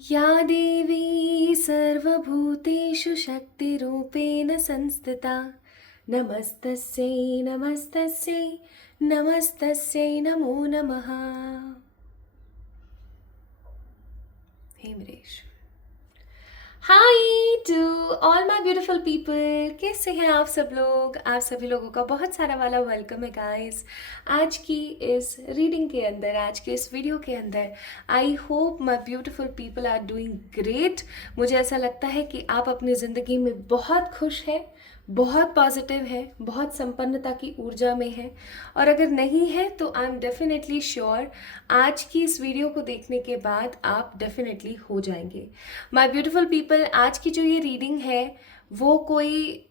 या देवी सर्वभूतेषु शक्तिरूपेण संस्थिता नमस्तस्यै नमस्तस्यै नमस्तस्यै नमो नमः। हेमरेश। Hi to all my beautiful people, कैसे हैं आप सब लोग? आप सभी लोगों का बहुत सारा वाला वेलकम है गाइस आज की इस रीडिंग के अंदर, आज के इस वीडियो के अंदर। I hope my beautiful people are doing great. मुझे ऐसा लगता है कि आप अपनी ज़िंदगी में बहुत खुश हैं, बहुत पॉजिटिव है, बहुत संपन्नता की ऊर्जा में है। और अगर नहीं है तो आई एम डेफिनेटली श्योर आज की इस वीडियो को देखने के बाद आप डेफिनेटली हो जाएंगे। माय ब्यूटीफुल पीपल, आज की जो ये रीडिंग है वो कोई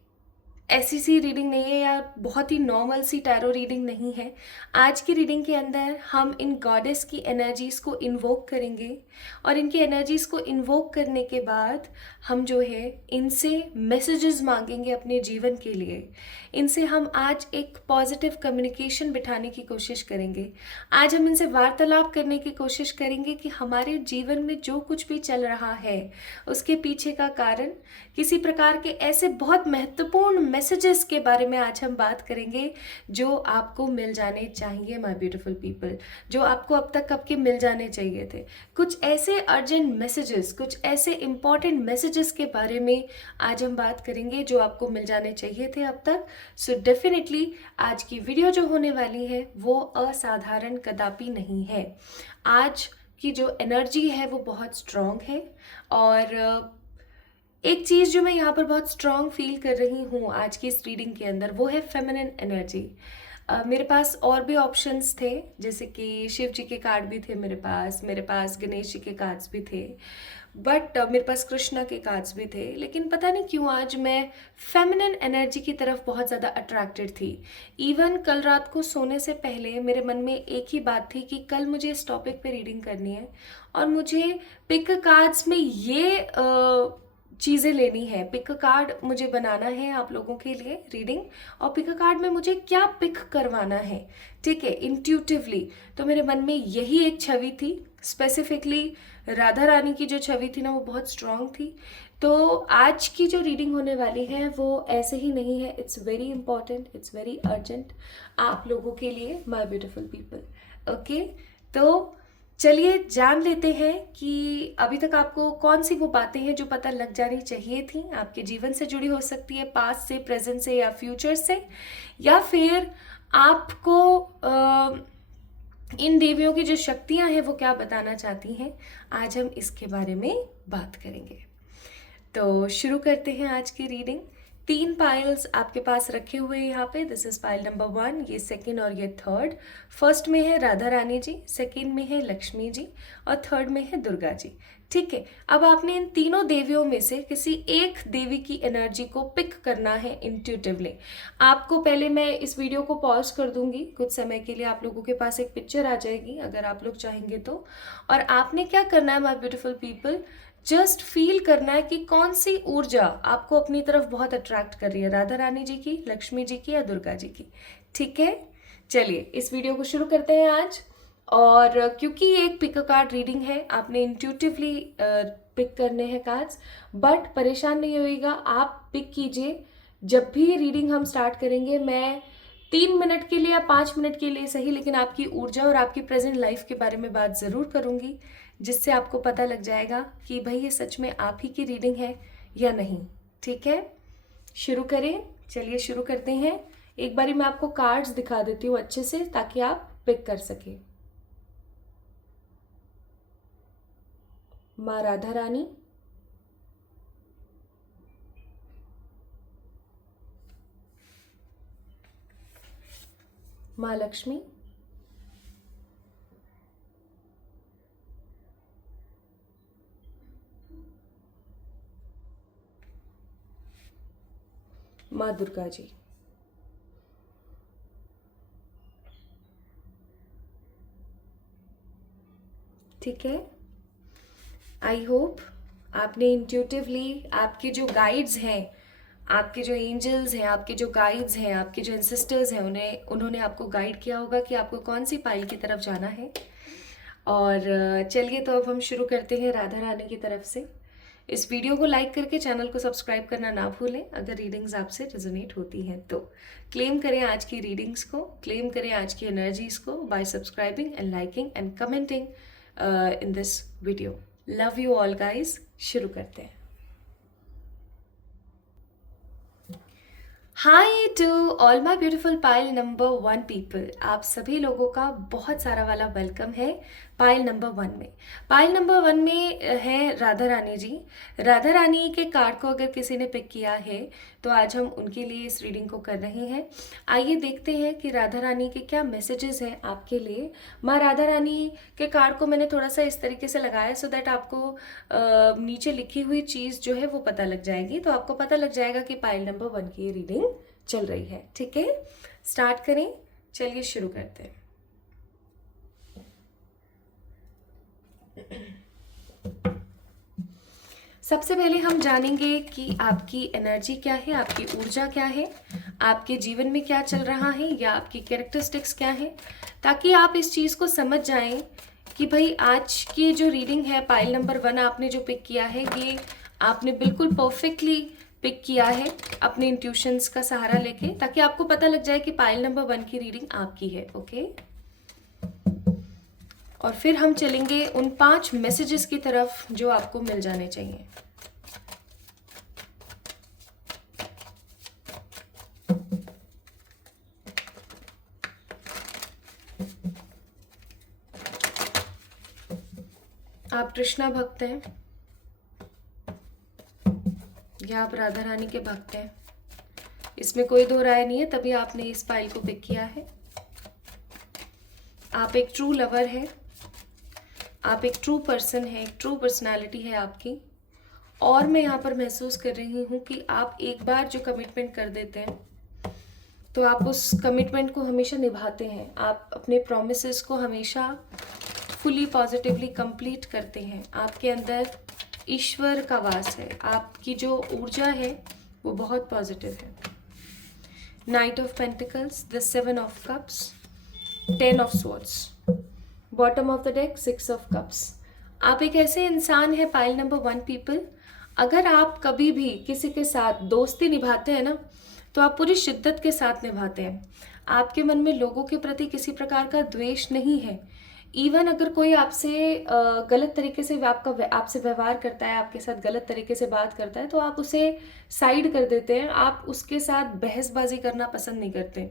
ऐसी सी रीडिंग नहीं है या बहुत ही नॉर्मल सी टैरो रीडिंग नहीं है। आज की रीडिंग के अंदर हम इन गॉडेस की एनर्जीज़ को इन्वोक करेंगे और इनकी एनर्जीज़ को इन्वोक करने के बाद हम जो है इनसे मैसेजेस मांगेंगे अपने जीवन के लिए। इनसे हम आज एक पॉजिटिव कम्युनिकेशन बिठाने की कोशिश करेंगे। आज हम इनसे वार्तालाप करने की कोशिश करेंगे कि हमारे जीवन में जो कुछ भी चल रहा है उसके पीछे का कारण, किसी प्रकार के ऐसे बहुत महत्वपूर्ण मैसेजेस के बारे में आज हम बात करेंगे जो आपको मिल जाने चाहिए माय ब्यूटीफुल पीपल, जो आपको अब तक कब के मिल जाने चाहिए थे। कुछ ऐसे अर्जेंट मैसेजेस, कुछ ऐसे इंपॉर्टेंट मैसेजेस के बारे में आज हम बात करेंगे जो आपको मिल जाने चाहिए थे अब तक। सो डेफिनेटली आज की वीडियो जो होने वाली है वो असाधारण कदापि नहीं है। आज की जो एनर्जी है वो बहुत स्ट्रॉन्ग है और एक चीज़ जो मैं यहाँ पर बहुत स्ट्रॉन्ग फील कर रही हूँ आज की इस रीडिंग के अंदर वो है फेमिनिन एनर्जी। मेरे पास और भी ऑप्शंस थे, जैसे कि शिव जी के कार्ड भी थे मेरे पास गणेश जी के कार्ड्स भी थे, बट मेरे पास कृष्णा के कार्ड्स भी थे। लेकिन पता नहीं क्यों आज मैं फेमिनिन एनर्जी की तरफ बहुत ज़्यादा अट्रैक्टेड थी। इवन कल रात को सोने से पहले मेरे मन में एक ही बात थी कि कल मुझे इस टॉपिक पे रीडिंग करनी है और मुझे पिक कार्ड्स में ये चीज़ें लेनी है। पिक कार्ड मुझे बनाना है आप लोगों के लिए रीडिंग, और पिक कार्ड में मुझे क्या पिक करवाना है, ठीक है, इंट्यूटिवली। तो मेरे मन में यही एक छवि थी, स्पेसिफिकली राधा रानी की जो छवि थी ना वो बहुत स्ट्रांग थी। तो आज की जो रीडिंग होने वाली है वो ऐसे ही नहीं है, it's very important, it's very urgent आप लोगों के लिए माय ब्यूटीफुल पीपल। ओके, तो चलिए जान लेते हैं कि अभी तक आपको कौन सी वो बातें हैं जो पता लग जानी चाहिए थी। आपके जीवन से जुड़ी हो सकती है, पास्ट से, प्रेजेंट से या फ्यूचर से, या फिर आपको इन देवियों की जो शक्तियां हैं वो क्या बताना चाहती हैं। आज हम इसके बारे में बात करेंगे। तो शुरू करते हैं आज की रीडिंग। 3 पाइल्स आपके पास रखे हुए हैं यहाँ पे। दिस इज पाइल नंबर 1, ये सेकंड और ये थर्ड। फर्स्ट में है राधा रानी जी, सेकंड में है लक्ष्मी जी और थर्ड में है दुर्गा जी, ठीक है। अब आपने इन तीनों देवियों में से किसी एक देवी की एनर्जी को पिक करना है इंट्यूटिवली। आपको पहले मैं इस वीडियो को पॉज कर दूंगी कुछ समय के लिए, आप लोगों के पास एक पिक्चर आ जाएगी अगर आप लोग चाहेंगे तो। और आपने क्या करना है my beautiful people, just feel करना है कि कौन सी ऊर्जा आपको अपनी तरफ बहुत अट्रैक्ट कर रही है, राधा रानी जी की, लक्ष्मी जी की या दुर्गा जी की, ठीक है। चलिए इस वीडियो को शुरू करते हैं आज। और क्योंकि ये एक पिक कार्ड रीडिंग है, आपने इंट्यूटिवली पिक करने हैं कार्ड्स, बट परेशान नहीं होइएगा, आप पिक कीजिए। जब भी रीडिंग हम स्टार्ट करेंगे मैं 3 मिनट के लिए या 5 मिनट के लिए सही, लेकिन आपकी ऊर्जा और आपकी प्रेजेंट लाइफ के बारे में बात ज़रूर करूँगी, जिससे आपको पता लग जाएगा कि भाई ये सच में आप ही की रीडिंग है या नहीं, ठीक है। शुरू करें, चलिए शुरू करते हैं। एक बारी मैं आपको कार्ड्स दिखा देती हूँ अच्छे से ताकि आप पिक कर सकें। माँ राधा रानी, माँ लक्ष्मी, माँ दुर्गा जी। ठीक है, आई होप आपने इंट्यूटिवली, आपके जो गाइड्स हैं, आपके जो एंजल्स हैं, आपके जो गाइड्स हैं, आपके जो एंसेस्टर्स हैं, उन्होंने आपको गाइड किया होगा कि आपको कौन सी पाइल की तरफ जाना है। और चलिए तो अब हम शुरू करते हैं राधा रानी की तरफ से। इस वीडियो को लाइक करके चैनल को सब्सक्राइब करना ना भूलें अगर रीडिंग्स आपसे रेजोनेट होती हैं तो। क्लेम करें आज की रीडिंग्स को, क्लेम करें आज की एनर्जीज को by subscribing and liking and commenting in this video. Love you all guys, शुरू करते हैं। Hi to all my beautiful pile number 1 people. आप सभी लोगों का बहुत सारा वाला वेलकम है पाइल नंबर 1 में। पाइल नंबर 1 में है राधा रानी जी। राधा रानी के कार्ड को अगर किसी ने पिक किया है तो आज हम उनके लिए इस रीडिंग को कर रहे हैं। आइए देखते हैं कि राधा रानी के क्या मैसेजेस हैं आपके लिए। माँ राधा रानी के कार्ड को मैंने थोड़ा सा इस तरीके से लगाया सो दैट आपको नीचे लिखी हुई चीज़ जो है वो पता लग जाएगी, तो आपको पता लग जाएगा कि पाइल नंबर 1 की ये रीडिंग चल रही है। ठीक है, स्टार्ट करें, चलिए शुरू करते हैं। सबसे पहले हम जानेंगे कि आपकी एनर्जी क्या है, आपकी ऊर्जा क्या है, आपके जीवन में क्या चल रहा है या आपकी कैरेक्टरिस्टिक्स क्या है, ताकि आप इस चीज़ को समझ जाएं कि भाई आज की जो रीडिंग है पाइल नंबर 1 आपने जो पिक किया है ये आपने बिल्कुल परफेक्टली पिक किया है अपने इंट्यूशंस का सहारा लेके, ताकि आपको पता लग जाए कि पाइल नंबर 1 की रीडिंग आपकी है। ओके, और फिर हम चलेंगे उन 5 मैसेजेस की तरफ जो आपको मिल जाने चाहिए। आप कृष्णा भक्त हैं या आप राधा रानी के भक्त हैं, इसमें कोई दो राय नहीं है, तभी आपने इस फाइल को पिक किया है। आप एक ट्रू लवर है, आप एक ट्रू पर्सन है, एक ट्रू पर्सनालिटी है आपकी। और मैं यहाँ पर महसूस कर रही हूँ कि आप एक बार जो कमिटमेंट कर देते हैं तो आप उस कमिटमेंट को हमेशा निभाते हैं, आप अपने प्रोमिसेस को हमेशा फुली पॉजिटिवली कंप्लीट करते हैं। आपके अंदर ईश्वर का वास है, आपकी जो ऊर्जा है वो बहुत पॉजिटिव है। Night of pentacles, the 7 of cups, 10 of swords, bottom of the deck 6 of cups. आप एक ऐसे इंसान है पाइल नंबर 1 पीपल, अगर आप कभी भी किसी के साथ दोस्ती निभाते हैं ना तो आप पूरी शिद्दत के साथ निभाते हैं। आपके मन में लोगों के प्रति किसी प्रकार का द्वेष नहीं है। इवन अगर कोई आपसे गलत तरीके से आपसे व्यवहार करता है, आपके साथ गलत तरीके से बात करता है तो आप उसे साइड कर देते हैं, आप उसके साथ बहसबाजी करना पसंद नहीं करते।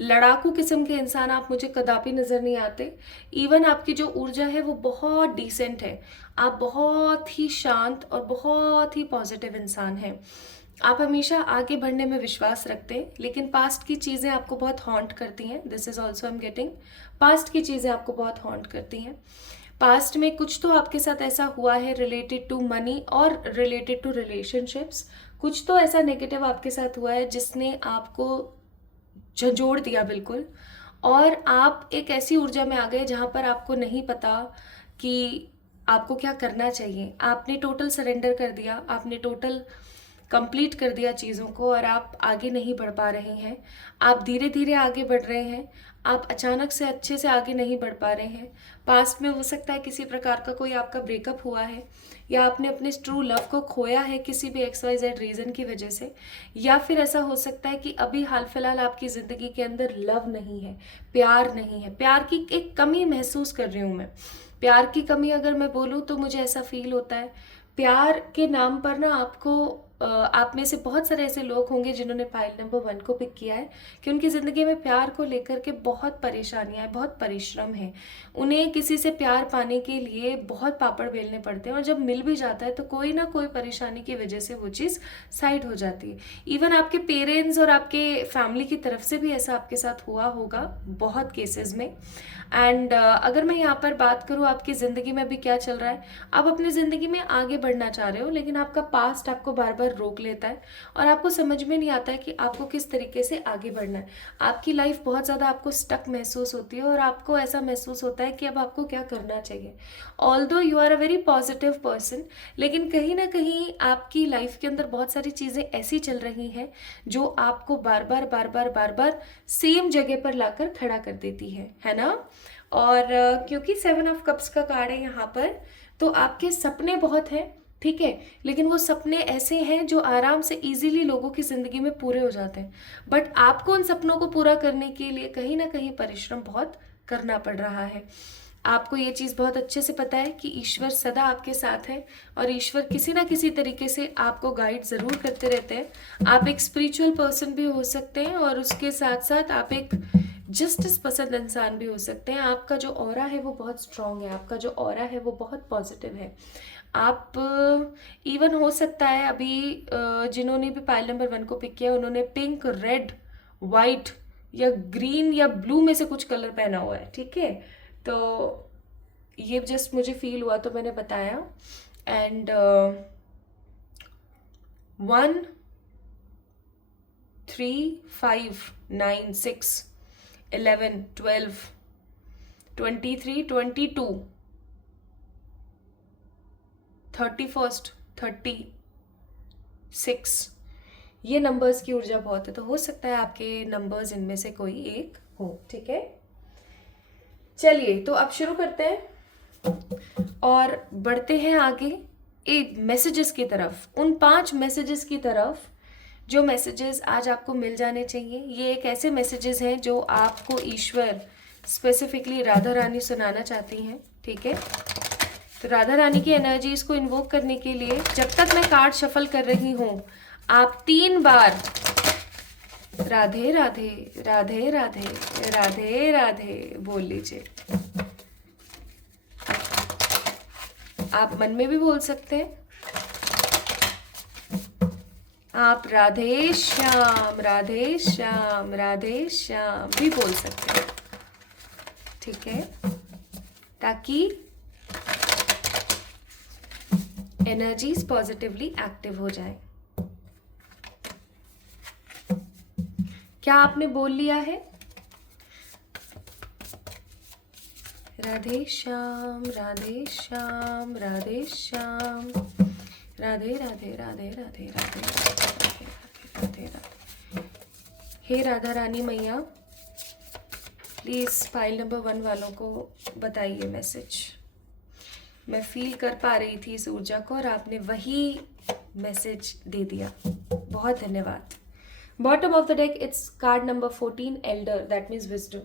लड़ाकू किस्म के इंसान आप मुझे कदापि नज़र नहीं आते। इवन आपकी जो ऊर्जा है वो बहुत डिसेंट है, आप बहुत ही शांत और बहुत ही पॉजिटिव इंसान हैं। आप हमेशा आगे बढ़ने में विश्वास रखते हैं, लेकिन पास्ट की चीज़ें आपको बहुत हॉन्ट करती हैं। This is also I am getting, past की चीज़ें आपको बहुत हॉन्ट करती हैं। पास्ट में कुछ तो आपके साथ ऐसा हुआ है रिलेटेड टू मनी और रिलेटेड टू रिलेशनशिप्स, कुछ तो ऐसा नेगेटिव आपके साथ हुआ है जिसने आपको झंझोड़ दिया बिल्कुल, और आप एक ऐसी ऊर्जा में आ गए जहाँ पर आपको नहीं पता कि आपको क्या करना चाहिए। आपने टोटल सरेंडर कर दिया, आपने टोटल कंप्लीट कर दिया चीज़ों को और आप आगे नहीं बढ़ पा रहे हैं। आप धीरे धीरे आगे बढ़ रहे हैं, आप अचानक से अच्छे से आगे नहीं बढ़ पा रहे हैं। पास्ट में हो सकता है किसी प्रकार का कोई आपका ब्रेकअप हुआ है, या आपने अपने ट्रू लव को खोया है किसी भी XYZ रीज़न की वजह से, या फिर ऐसा हो सकता है कि अभी हाल फिलहाल आपकी ज़िंदगी के अंदर लव नहीं है, प्यार नहीं है। प्यार की एक कमी महसूस कर रही हूँ मैं। प्यार की कमी अगर मैं बोलूँ तो मुझे ऐसा फील होता है प्यार के नाम पर ना आपको आप में से बहुत सारे ऐसे लोग होंगे जिन्होंने फाइल नंबर 1 को पिक किया है कि उनकी ज़िंदगी में प्यार को लेकर के बहुत परेशानियां हैं, बहुत परिश्रम है। उन्हें किसी से प्यार पाने के लिए बहुत पापड़ बेलने पड़ते हैं, और जब मिल भी जाता है तो कोई ना कोई परेशानी की वजह से वो चीज़ साइड हो जाती है। इवन आपके पेरेंट्स और आपके फैमिली की तरफ से भी ऐसा आपके साथ हुआ होगा बहुत केसेस में। एंड अगर मैं यहाँ पर बात करूँ आपकी ज़िंदगी में अभी क्या चल रहा है, आप अपनी ज़िंदगी में आगे बढ़ना चाह रहे हो, लेकिन आपका पास्ट आपको बार बार रोक लेता है और आपको समझ में नहीं आता है कि आपको किस तरीके से आगे बढ़ना है। आपकी लाइफ बहुत ज़्यादा आपको स्टक महसूस होती है और आपको ऐसा महसूस होता है कि अब आपको क्या करना चाहिए। Although you are a very positive person, लेकिन कहीं ना कहीं आपकी लाइफ के अंदर बहुत सारी चीज़ें ऐसी चल रही हैं जो आपको बार बार सेम जगह पर लाकर खड़ा कर देती है ना। और क्योंकि 7 ऑफ कप्स का कार्ड है यहाँ पर, तो आपके सपने बहुत हैं, ठीक है, लेकिन वो सपने ऐसे हैं जो आराम से इजीली लोगों की ज़िंदगी में पूरे हो जाते हैं, बट आपको उन सपनों को पूरा करने के लिए कहीं ना कहीं परिश्रम बहुत करना पड़ रहा है। आपको ये चीज़ बहुत अच्छे से पता है कि ईश्वर सदा आपके साथ है और ईश्वर किसी ना किसी तरीके से आपको गाइड ज़रूर करते रहते हैं। आप एक स्पिरिचुअल पर्सन भी हो सकते हैं और उसके साथ साथ आप एक जस्टिस पसंद इंसान भी हो सकते हैं। आपका जो ऑरा है वो बहुत स्ट्रांग है, आपका जो ऑरा है वो बहुत पॉजिटिव है। आप इवन हो सकता है अभी जिन्होंने भी पाइल नंबर 1 को पिक किया उन्होंने पिंक, रेड, वाइट या ग्रीन या ब्लू में से कुछ कलर पहना हुआ है, ठीक है। तो ये जस्ट मुझे फील हुआ तो मैंने बताया। एंड 1, 3, 5, 9, 6, 11, 12, 23, 22, 31, 36, ये नंबर्स की ऊर्जा बहुत है, तो हो सकता है आपके नंबर्स इनमें से कोई एक हो, ठीक है। चलिए तो अब शुरू करते हैं और बढ़ते हैं आगे एक मैसेजेस की तरफ, उन 5 मैसेजेस की तरफ जो मैसेजेस आज आपको मिल जाने चाहिए। ये एक ऐसे मैसेजेस हैं जो आपको ईश्वर स्पेसिफिकली राधा रानी सुनाना चाहती हैं, ठीक है। तो राधा रानी की एनर्जीज को इन्वोक करने के लिए जब तक मैं कार्ड शफल कर रही हूँ आप 3 बार राधे राधे राधे राधे राधे राधे बोल लीजिए। आप मन में भी बोल सकते हैं, आप राधे श्याम राधे श्याम राधे श्याम भी बोल सकते हैं, ठीक है, ताकि एनर्जीज पॉजिटिवली एक्टिव हो जाए। क्या आपने बोल लिया है? राधे श्याम राधे श्याम राधे श्याम राधे राधे राधे राधे राधे राधे राधे राधे। हे राधा रानी मैया, प्लीज़ फाइल नंबर 1 वालों को बताइए मैसेज। मैं फील कर पा रही थी इस ऊर्जा को और आपने वही मैसेज दे दिया, बहुत धन्यवाद। Bottom of the deck its card number 14 Elder, that means wisdom.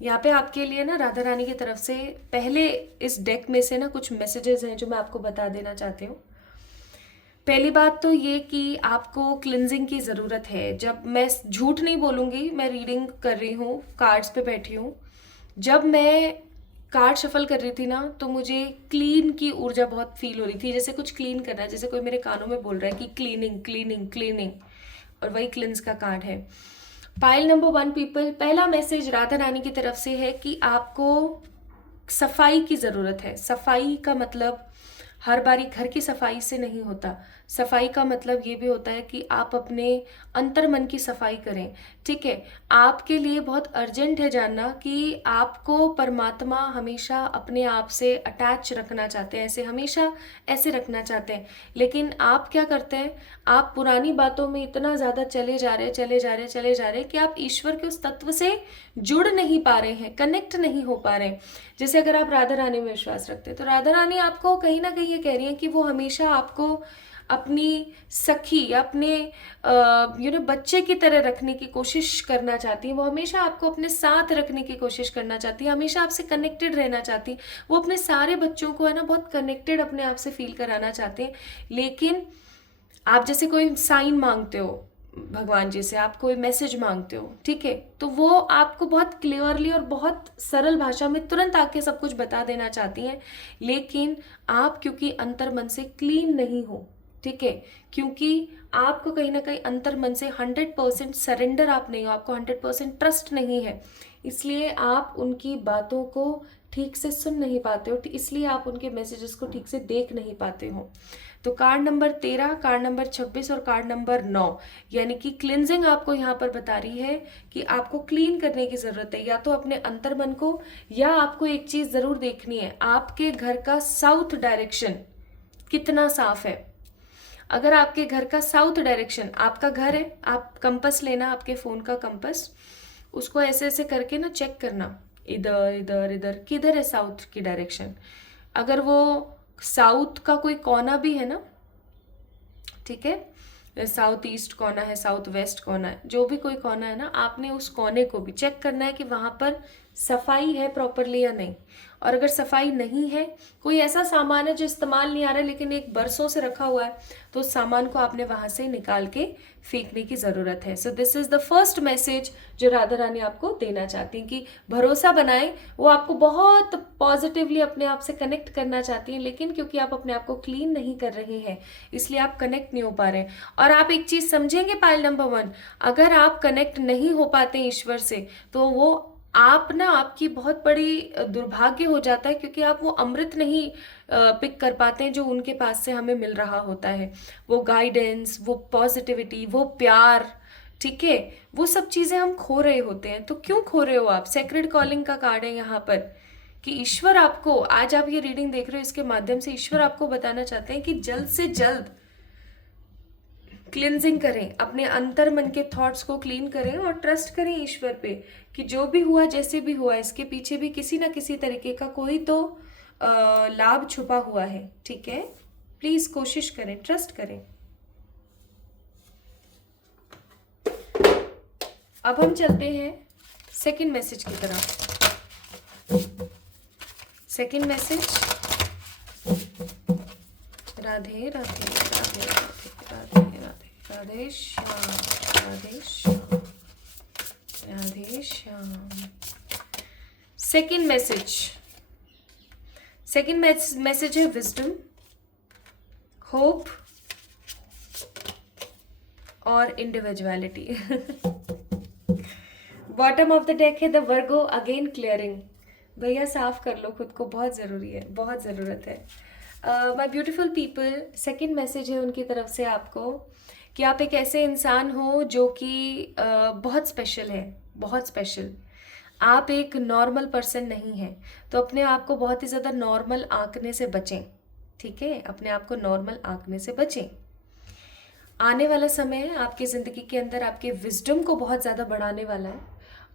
यहाँ पे आपके लिए ना राधा रानी की तरफ से पहले इस डेक में से ना कुछ मैसेजेस हैं जो मैं आपको बता देना चाहती हूँ। पहली बात तो ये कि आपको क्लिनजिंग की ज़रूरत है। जब मैं झूठ नहीं बोलूँगी, मैं रीडिंग कर रही हूँ, कार्ड्स पे बैठी हूँ, जब मैं कार्ड शफल कर रही थी ना तो मुझे क्लीन की ऊर्जा बहुत फील हो रही थी, जैसे कुछ क्लीन करना है, जैसे कोई मेरे कानों में बोल रहा है कि क्लीनिंग क्लीनिंग क्लीनिंग, और वही क्लिन्स का कार्ड है। पाइल नंबर 1 पीपल, पहला मैसेज राधा रानी की तरफ से है कि आपको सफाई की ज़रूरत है। सफाई का मतलब हर बारी घर की सफाई से नहीं होता। सफाई का मतलब ये भी होता है कि आप अपने अंतर मन की सफाई करें, ठीक है। आपके लिए बहुत अर्जेंट है जानना कि आपको परमात्मा हमेशा अपने आप से अटैच रखना चाहते हैं, ऐसे हमेशा ऐसे रखना चाहते हैं, लेकिन आप क्या करते हैं, आप पुरानी बातों में इतना ज़्यादा चले जा रहे कि आप ईश्वर के उस तत्व से जुड़ नहीं पा रहे हैं, कनेक्ट नहीं हो पा रहे हैं। जैसे अगर आप राधा रानी में विश्वास रखते हैं तो राधा रानी आपको कहीं ना कहीं ये कह रही है कि वो हमेशा आपको अपनी सखी, अपने बच्चे की तरह रखने की कोशिश करना चाहती है। वो हमेशा आपको अपने साथ रखने की कोशिश करना चाहती है, हमेशा आपसे कनेक्टेड रहना चाहती है। वो अपने सारे बच्चों को है ना बहुत कनेक्टेड अपने आप से फील कराना चाहते हैं। लेकिन आप जैसे कोई साइन मांगते हो भगवान जी से, आप कोई मैसेज मांगते हो, ठीक है, तो वो आपको बहुत क्लियरली और बहुत सरल भाषा में तुरंत आके सब कुछ बता देना चाहती हैं, लेकिन आप क्योंकि अंतर मन से क्लीन नहीं हो, ठीक है, क्योंकि आपको कहीं ना कहीं अंतर मन से 100% सरेंडर आप नहीं हो, आपको 100% ट्रस्ट नहीं है, इसलिए आप उनकी बातों को ठीक से सुन नहीं पाते हो, इसलिए आप उनके मैसेजेस को ठीक से देख नहीं पाते हो। तो कार्ड नंबर 13, कार्ड नंबर 26 और कार्ड नंबर 9 यानी कि क्लिनजिंग आपको यहाँ पर बता रही है कि आपको क्लीन करने की ज़रूरत है, या तो अपने अंतर मन को, या आपको एक चीज़ ज़रूर देखनी है, आपके घर का साउथ डायरेक्शन कितना साफ है। अगर आपके घर का साउथ डायरेक्शन, आपका घर है, आप कंपस लेना, आपके फ़ोन का कंपस, उसको ऐसे ऐसे करके ना चेक करना इधर इधर इधर, किधर है साउथ की डायरेक्शन? अगर वो साउथ का कोई कोना भी है ना, ठीक है, साउथ ईस्ट कोना है, साउथ वेस्ट कोना है, जो भी कोई कोना है ना, आपने उस कोने को भी चेक करना है कि वहां पर सफाई है प्रॉपरली या नहीं। और अगर सफाई नहीं है, कोई ऐसा सामान है जो इस्तेमाल नहीं आ रहा है लेकिन एक बरसों से रखा हुआ है, तो उस सामान को आपने वहां से निकाल के फेंकने की ज़रूरत है। So this is the first message जो राधा रानी आपको देना चाहती हैं कि भरोसा बनाएं। वो आपको बहुत पॉजिटिवली अपने आप से कनेक्ट करना चाहती हैं, लेकिन क्योंकि आप अपने आप को क्लीन नहीं कर रहे हैं इसलिए आप कनेक्ट नहीं हो पा रहे हैं। और आप एक चीज़ समझेंगे पायल नंबर 1, अगर आप कनेक्ट नहीं हो पाते ईश्वर से तो वो आप ना, आपकी बहुत बड़ी दुर्भाग्य हो जाता है, क्योंकि आप वो अमृत नहीं पिक कर पाते हैं जो उनके पास से हमें मिल रहा होता है। वो गाइडेंस, वो पॉजिटिविटी, वो प्यार, ठीक है, वो सब चीज़ें हम खो रहे होते हैं। तो क्यों खो रहे हो आप? सेक्रेड कॉलिंग का कार्ड है यहाँ पर कि ईश्वर आपको, आज आप ये रीडिंग देख रहे हो, इसके माध्यम से ईश्वर आपको बताना चाहते हैं कि जल्द से जल्द क्लिनजिंग करें, अपने अंतर मन के थॉट्स को क्लीन करें और ट्रस्ट करें ईश्वर पे कि जो भी हुआ, जैसे भी हुआ, इसके पीछे भी किसी ना किसी तरीके का कोई तो लाभ छुपा हुआ है। ठीक है, प्लीज कोशिश करें, ट्रस्ट करें। अब हम चलते हैं सेकंड मैसेज की तरफ। Second message, Radhe Radhe Radhe Radhe Radhe Radhe Radhe Shyam, Radhe Shyam, Radhe Shyam. Second message, second message है विजडम, होप और individuality. Bottom of the deck है द वर्गो, अगेन क्लियरिंग। भैया साफ कर लो खुद को, बहुत ज़रूरी है, बहुत ज़रूरत है। My beautiful people, second message है उनकी तरफ से आपको कि आप एक ऐसे इंसान हो जो कि बहुत स्पेशल है, बहुत स्पेशल। आप एक नॉर्मल पर्सन नहीं हैं, तो अपने आप को बहुत ही ज़्यादा नॉर्मल आंकने से बचें। ठीक है, अपने आप को नॉर्मल आंकने से बचें। आने वाला समय आपकी ज़िंदगी के अंदर आपके विजडम को बहुत ज़्यादा बढ़ाने वाला है।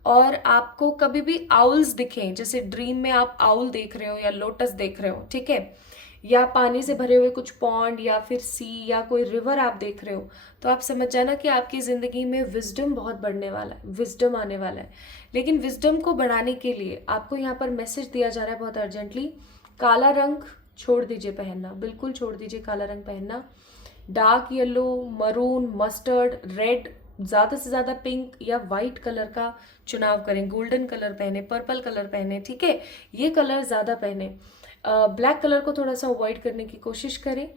और आपको कभी भी आउल्स दिखें, जैसे ड्रीम में आप आउल देख रहे हो या लोटस देख रहे हो, ठीक है, या पानी से भरे हुए कुछ पॉन्ड या फिर सी या कोई रिवर आप देख रहे हो, तो आप समझ जाना कि आपकी ज़िंदगी में विजडम बहुत बढ़ने वाला है, विजडम आने वाला है। लेकिन विजडम को बढ़ाने के लिए आपको यहाँ पर मैसेज दिया जा रहा है बहुत अर्जेंटली, काला रंग छोड़ दीजिए पहनना, बिल्कुल छोड़ दीजिए काला रंग पहनना। Dark yellow, maroon, mustard, red, ज़्यादा से ज़्यादा पिंक या वाइट कलर का चुनाव करें। गोल्डन कलर पहने, पर्पल कलर पहने, ठीक है, ये कलर ज़्यादा पहने। ब्लैक कलर को थोड़ा सा अवॉइड करने की कोशिश करें।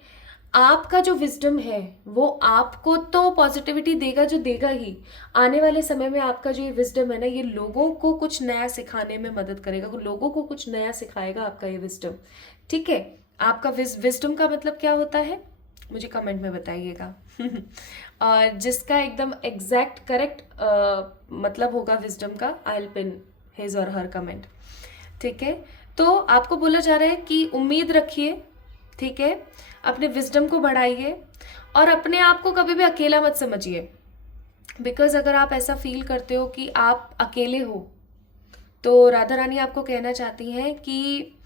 आपका जो विजडम है वो आपको तो पॉजिटिविटी देगा, जो देगा ही। आने वाले समय में आपका जो ये विजडम है ना, ये लोगों को कुछ नया सिखाने में मदद करेगा, लोगों को कुछ नया सिखाएगा आपका ये विजडम। ठीक है, आपका विजडम का मतलब क्या होता है मुझे कमेंट में बताइएगा। और जिसका एकदम एग्जैक्ट करेक्ट मतलब होगा विजडम का, आई विल पिन हिज और हर कमेंट। ठीक है, तो आपको बोला जा रहा है कि उम्मीद रखिए, ठीक है, अपने विजडम को बढ़ाइए और अपने आप को कभी भी अकेला मत समझिए। बिकॉज अगर आप ऐसा फील करते हो कि आप अकेले हो, तो राधा रानी आपको कहना चाहती हैं कि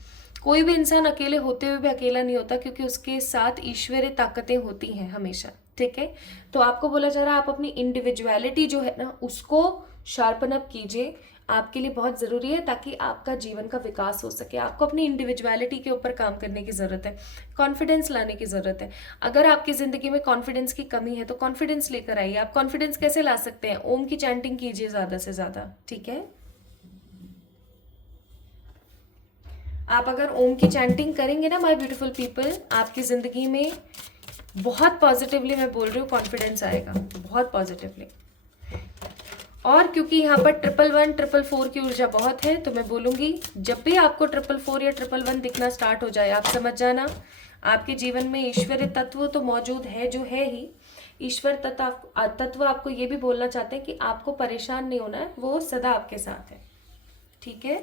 कोई भी इंसान अकेले होते हुए भी अकेला नहीं होता, क्योंकि उसके साथ ईश्वरीय ताकतें होती हैं हमेशा। ठीक है, तो आपको बोला जा रहा है आप अपनी इंडिविजुअलिटी जो है ना उसको शार्पन अप कीजिए, आपके लिए बहुत ज़रूरी है, ताकि आपका जीवन का विकास हो सके। आपको अपनी इंडिविजुअलिटी के ऊपर काम करने की ज़रूरत है, कॉन्फिडेंस लाने की ज़रूरत है। अगर आपकी ज़िंदगी में कॉन्फिडेंस की कमी है तो कॉन्फिडेंस लेकर आइए। आप कॉन्फिडेंस कैसे ला सकते हैं? ओम की चैंटिंग कीजिए ज़्यादा से ज़्यादा। ठीक है, आप अगर ओम की चैंटिंग करेंगे ना माय ब्यूटीफुल पीपल, आपकी ज़िंदगी में बहुत पॉजिटिवली, मैं बोल रही हूँ, कॉन्फिडेंस आएगा, बहुत पॉजिटिवली। और क्योंकि यहाँ पर 111 444 की ऊर्जा बहुत है, तो मैं बोलूँगी जब भी आपको 444 या 111 दिखना स्टार्ट हो जाए, आप समझ जाना आपके जीवन में ईश्वरीय तत्व तो मौजूद है, जो है ही। ईश्वर तत्व आपको ये भी बोलना चाहते हैं कि आपको परेशान नहीं होना है, वो सदा आपके साथ है। ठीक है,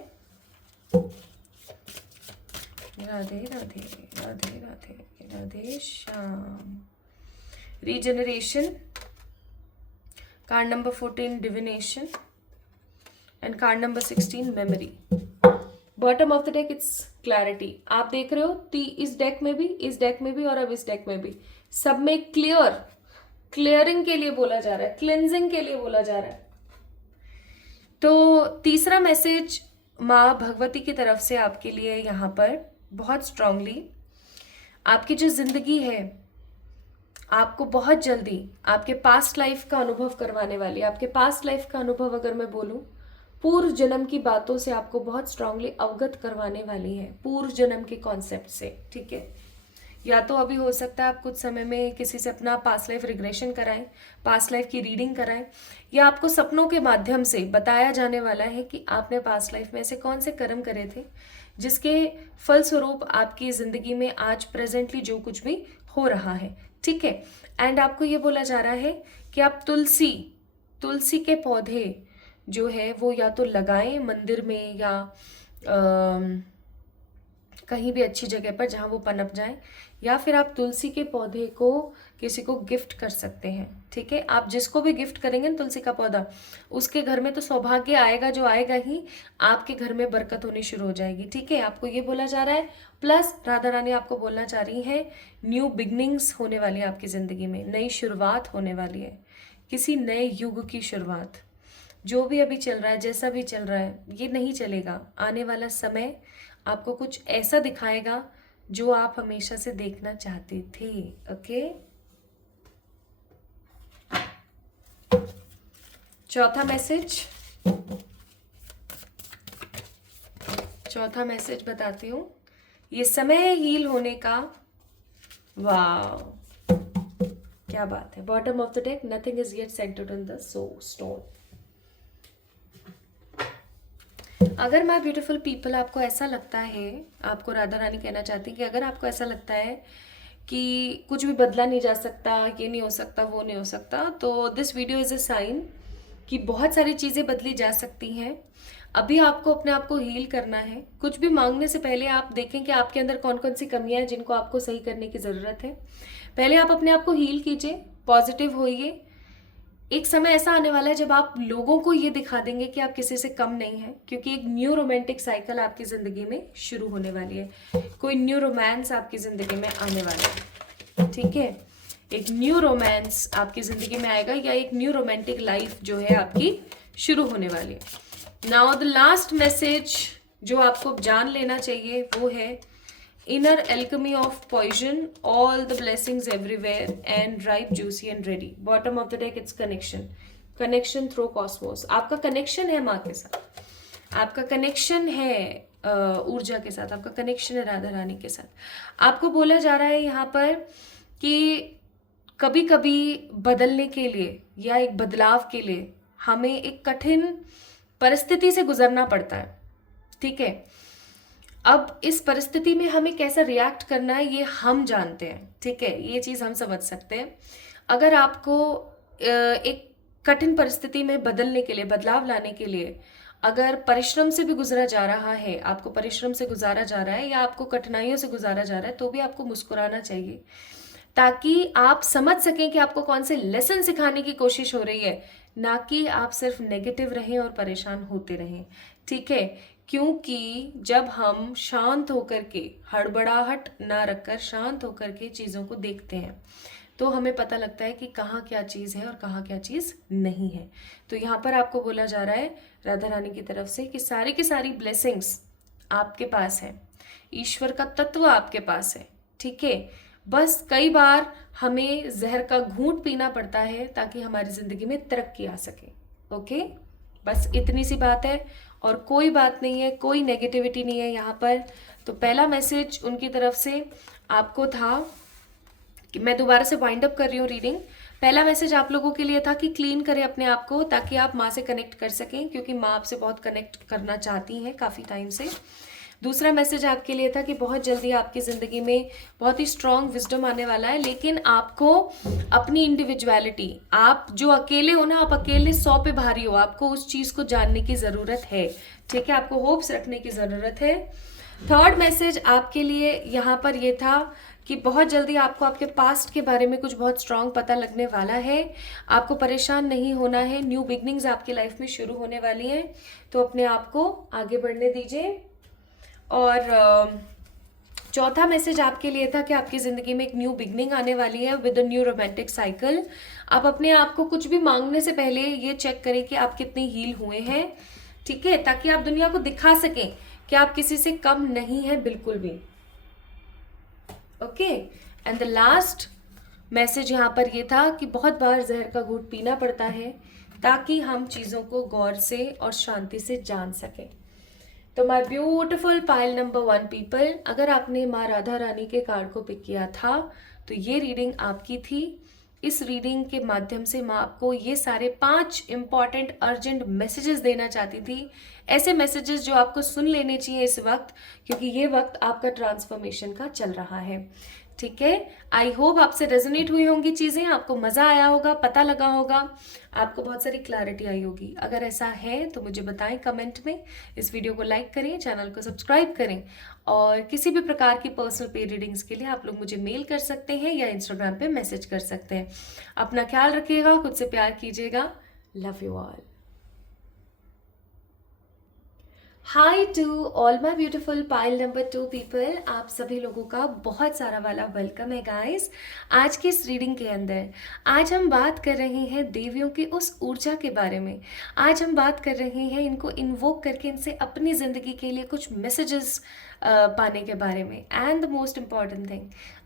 Radhe Radhe Radhe Radhe Radhe Shyam. Regeneration, card number 14 divination, and card number 16 memory. Bottom of the deck it's clarity. आप देख रहे हो इस डेक में भी और अब इस डेक में भी सब में क्लियरिंग के लिए बोला जा रहा है, क्लिनजिंग के लिए बोला जा रहा है। तो तीसरा मैसेज माँ भगवती की तरफ से आपके लिए यहाँ पर बहुत स्ट्रांगली, आपकी जो जिंदगी है आपको बहुत जल्दी आपके पास्ट लाइफ का अनुभव करवाने वाली। आपके पास्ट लाइफ का अनुभव अगर मैं बोलूं, पूर्व जन्म की बातों से आपको बहुत स्ट्रांगली अवगत करवाने वाली है, पूर्व जन्म के कॉन्सेप्ट से। ठीक है, या तो अभी हो सकता है आप कुछ समय में किसी से अपना पास्ट लाइफ रिग्रेशन कराएं, पास्ट लाइफ की रीडिंग कराएं, या आपको सपनों के माध्यम से बताया जाने वाला है कि आपने पास्ट लाइफ में ऐसे कौन से कर्म करे थे जिसके फलस्वरूप आपकी जिंदगी में आज प्रेजेंटली जो कुछ भी हो रहा है। ठीक है, एंड आपको ये बोला जा रहा है कि आप तुलसी के पौधे जो है वो या तो लगाएं मंदिर में या कहीं भी अच्छी जगह पर जहाँ वो पनप जाए, या फिर आप तुलसी के पौधे को किसी को गिफ्ट कर सकते हैं। ठीक है, आप जिसको भी गिफ्ट करेंगे ना तुलसी का पौधा, उसके घर में तो सौभाग्य आएगा, जो आएगा ही, आपके घर में बरकत होनी शुरू हो जाएगी। ठीक है, आपको ये बोला जा रहा है। प्लस राधा रानी आपको बोलना चाह रही है न्यू बिगनिंग्स होने वाली है आपकी जिंदगी में, नई शुरुआत होने वाली है, किसी नए युग की शुरुआत। जो भी अभी चल रहा है, जैसा भी चल रहा है, ये नहीं चलेगा। आने वाला समय आपको कुछ ऐसा दिखाएगा जो आप हमेशा से देखना चाहते थे। ओके, चौथा मैसेज बताती हूँ। ये समय है हील होने का। वाह, क्या बात है। Bottom of the deck, nothing is yet centred on the stone. अगर माय ब्यूटीफुल पीपल आपको ऐसा लगता है, आपको राधा रानी कहना चाहती है कि अगर आपको ऐसा लगता है कि कुछ भी बदला नहीं जा सकता, ये नहीं हो सकता, वो नहीं हो सकता, तो this video is a sign कि बहुत सारी चीज़ें बदली जा सकती हैं। अभी आपको अपने आप को हील करना है। कुछ भी मांगने से पहले आप देखें कि आपके अंदर कौन कौन सी कमियां हैं जिनको आपको सही करने की ज़रूरत है। पहले आप अपने आप को हील कीजिए, पॉजिटिव होइए। एक समय ऐसा आने वाला है जब आप लोगों को ये दिखा देंगे कि आप किसी से कम नहीं हैं, क्योंकि एक न्यू रोमांटिक साइकिल आपकी ज़िंदगी में शुरू होने वाली है। कोई न्यू रोमांस आपकी ज़िंदगी में आने वाला है। ठीक है, एक न्यू रोमांस आपकी ज़िंदगी में आएगा, या एक न्यू रोमांटिक लाइफ जो है आपकी शुरू होने वाली है। नाउ द लास्ट मैसेज जो आपको जान लेना चाहिए वो है inner alchemy of poison, all the blessings everywhere and ripe, juicy and ready. Bottom of the deck it's connection through cosmos. आपका कनेक्शन है माँ के साथ, आपका कनेक्शन है ऊर्जा के साथ, आपका कनेक्शन है राधा रानी के साथ। आपको बोला जा रहा है यहाँ पर कि कभी कभी बदलने के लिए या एक बदलाव के लिए हमें एक कठिन परिस्थिति से गुजरना पड़ता है। ठीक है, अब इस परिस्थिति में हमें कैसा रिएक्ट करना है ये हम जानते हैं। ठीक है, ये चीज़ हम समझ सकते हैं। अगर आपको एक कठिन परिस्थिति में बदलने के लिए, बदलाव लाने के लिए अगर परिश्रम से भी गुजरा जा रहा है, आपको परिश्रम से गुजारा जा रहा है या आपको कठिनाइयों से गुजारा जा रहा है, तो भी आपको मुस्कुराना चाहिए, ताकि आप समझ सकें कि आपको कौन से लेसन सिखाने की कोशिश हो रही है, ना कि आप सिर्फ नेगेटिव रहें और परेशान होते रहें। ठीक है, क्योंकि जब हम शांत होकर के, हड़बड़ाहट ना रखकर शांत होकर के चीज़ों को देखते हैं, तो हमें पता लगता है कि कहाँ क्या चीज़ है और कहाँ क्या चीज़ नहीं है। तो यहाँ पर आपको बोला जा रहा है राधा रानी की तरफ से कि सारी की सारी ब्लेसिंग्स आपके पास है, ईश्वर का तत्व आपके पास है। ठीक है, बस कई बार हमें जहर का घूंट पीना पड़ता है ताकि हमारी ज़िंदगी में तरक्की आ सके। ओके, बस इतनी सी बात है और कोई बात नहीं है, कोई नेगेटिविटी नहीं है यहाँ पर। तो पहला मैसेज उनकी तरफ से आपको था कि मैं दोबारा से वाइंड अप कर रही हूँ रीडिंग। पहला मैसेज आप लोगों के लिए था कि क्लीन करें अपने आप को ताकि आप माँ से कनेक्ट कर सकें, क्योंकि माँ आपसे बहुत कनेक्ट करना चाहती हैं काफ़ी टाइम से। दूसरा मैसेज आपके लिए था कि बहुत जल्दी आपकी ज़िंदगी में बहुत ही स्ट्रॉन्ग विजडम आने वाला है, लेकिन आपको अपनी इंडिविजुअलिटी, आप जो अकेले हो ना, आप अकेले 100 पे भारी हो, आपको उस चीज़ को जानने की ज़रूरत है। ठीक है, आपको होप्स रखने की ज़रूरत है। थर्ड मैसेज आपके लिए यहाँ पर ये था कि बहुत जल्दी आपको आपके पास्ट के बारे में कुछ बहुत स्ट्रांग पता लगने वाला है। आपको परेशान नहीं होना है, न्यू बिगनिंग्स आपकी लाइफ में शुरू होने वाली हैं, तो अपने आप को आगे बढ़ने दीजिए। और चौथा मैसेज आपके लिए था कि आपकी ज़िंदगी में एक न्यू बिगनिंग आने वाली है with a new romantic cycle. आप अपने आप को कुछ भी मांगने से पहले ये चेक करें कि आप कितने हील हुए हैं, ठीक है, ताकि आप दुनिया को दिखा सकें कि आप किसी से कम नहीं हैं बिल्कुल भी। Okay, and the last message यहाँ पर ये था कि बहुत बार जहर का घूंट पीना पड़ता है ताकि हम चीज़ों को गौर से और शांति से जान सकें। तो my beautiful pile number 1 people, अगर आपने माँ राधा रानी के कार्ड को पिक किया था तो ये रीडिंग आपकी थी। इस रीडिंग के माध्यम से मैं आपको ये सारे 5 इंपॉर्टेंट अर्जेंट मैसेजेस देना चाहती थी, ऐसे मैसेजेस जो आपको सुन लेने चाहिए इस वक्त, क्योंकि ये वक्त आपका ट्रांसफॉर्मेशन का चल रहा है। ठीक है, आई होप आपसे रेजोनेट हुई होंगी चीज़ें, आपको मज़ा आया होगा, पता लगा होगा, आपको बहुत सारी क्लैरिटी आई होगी। अगर ऐसा है तो मुझे बताएं कमेंट में, इस वीडियो को लाइक करें, चैनल को सब्सक्राइब करें, और किसी भी प्रकार की पर्सनल पे रीडिंग्स के लिए आप लोग मुझे मेल कर सकते हैं या इंस्टाग्राम पे मैसेज कर सकते हैं। अपना ख्याल रखिएगा, खुद से प्यार कीजिएगा। Love you all. Hi to all my beautiful pile number 2 people, आप सभी लोगों का बहुत सारा वाला वेलकम है गाइस। आज की इस रीडिंग के अंदर आज हम बात कर रहे हैं देवियों की उस ऊर्जा के बारे में। आज हम बात कर रहे हैं इनको इन्वोक करके इनसे अपनी ज़िंदगी के लिए कुछ मैसेजेस पाने के बारे में। And the most important thing,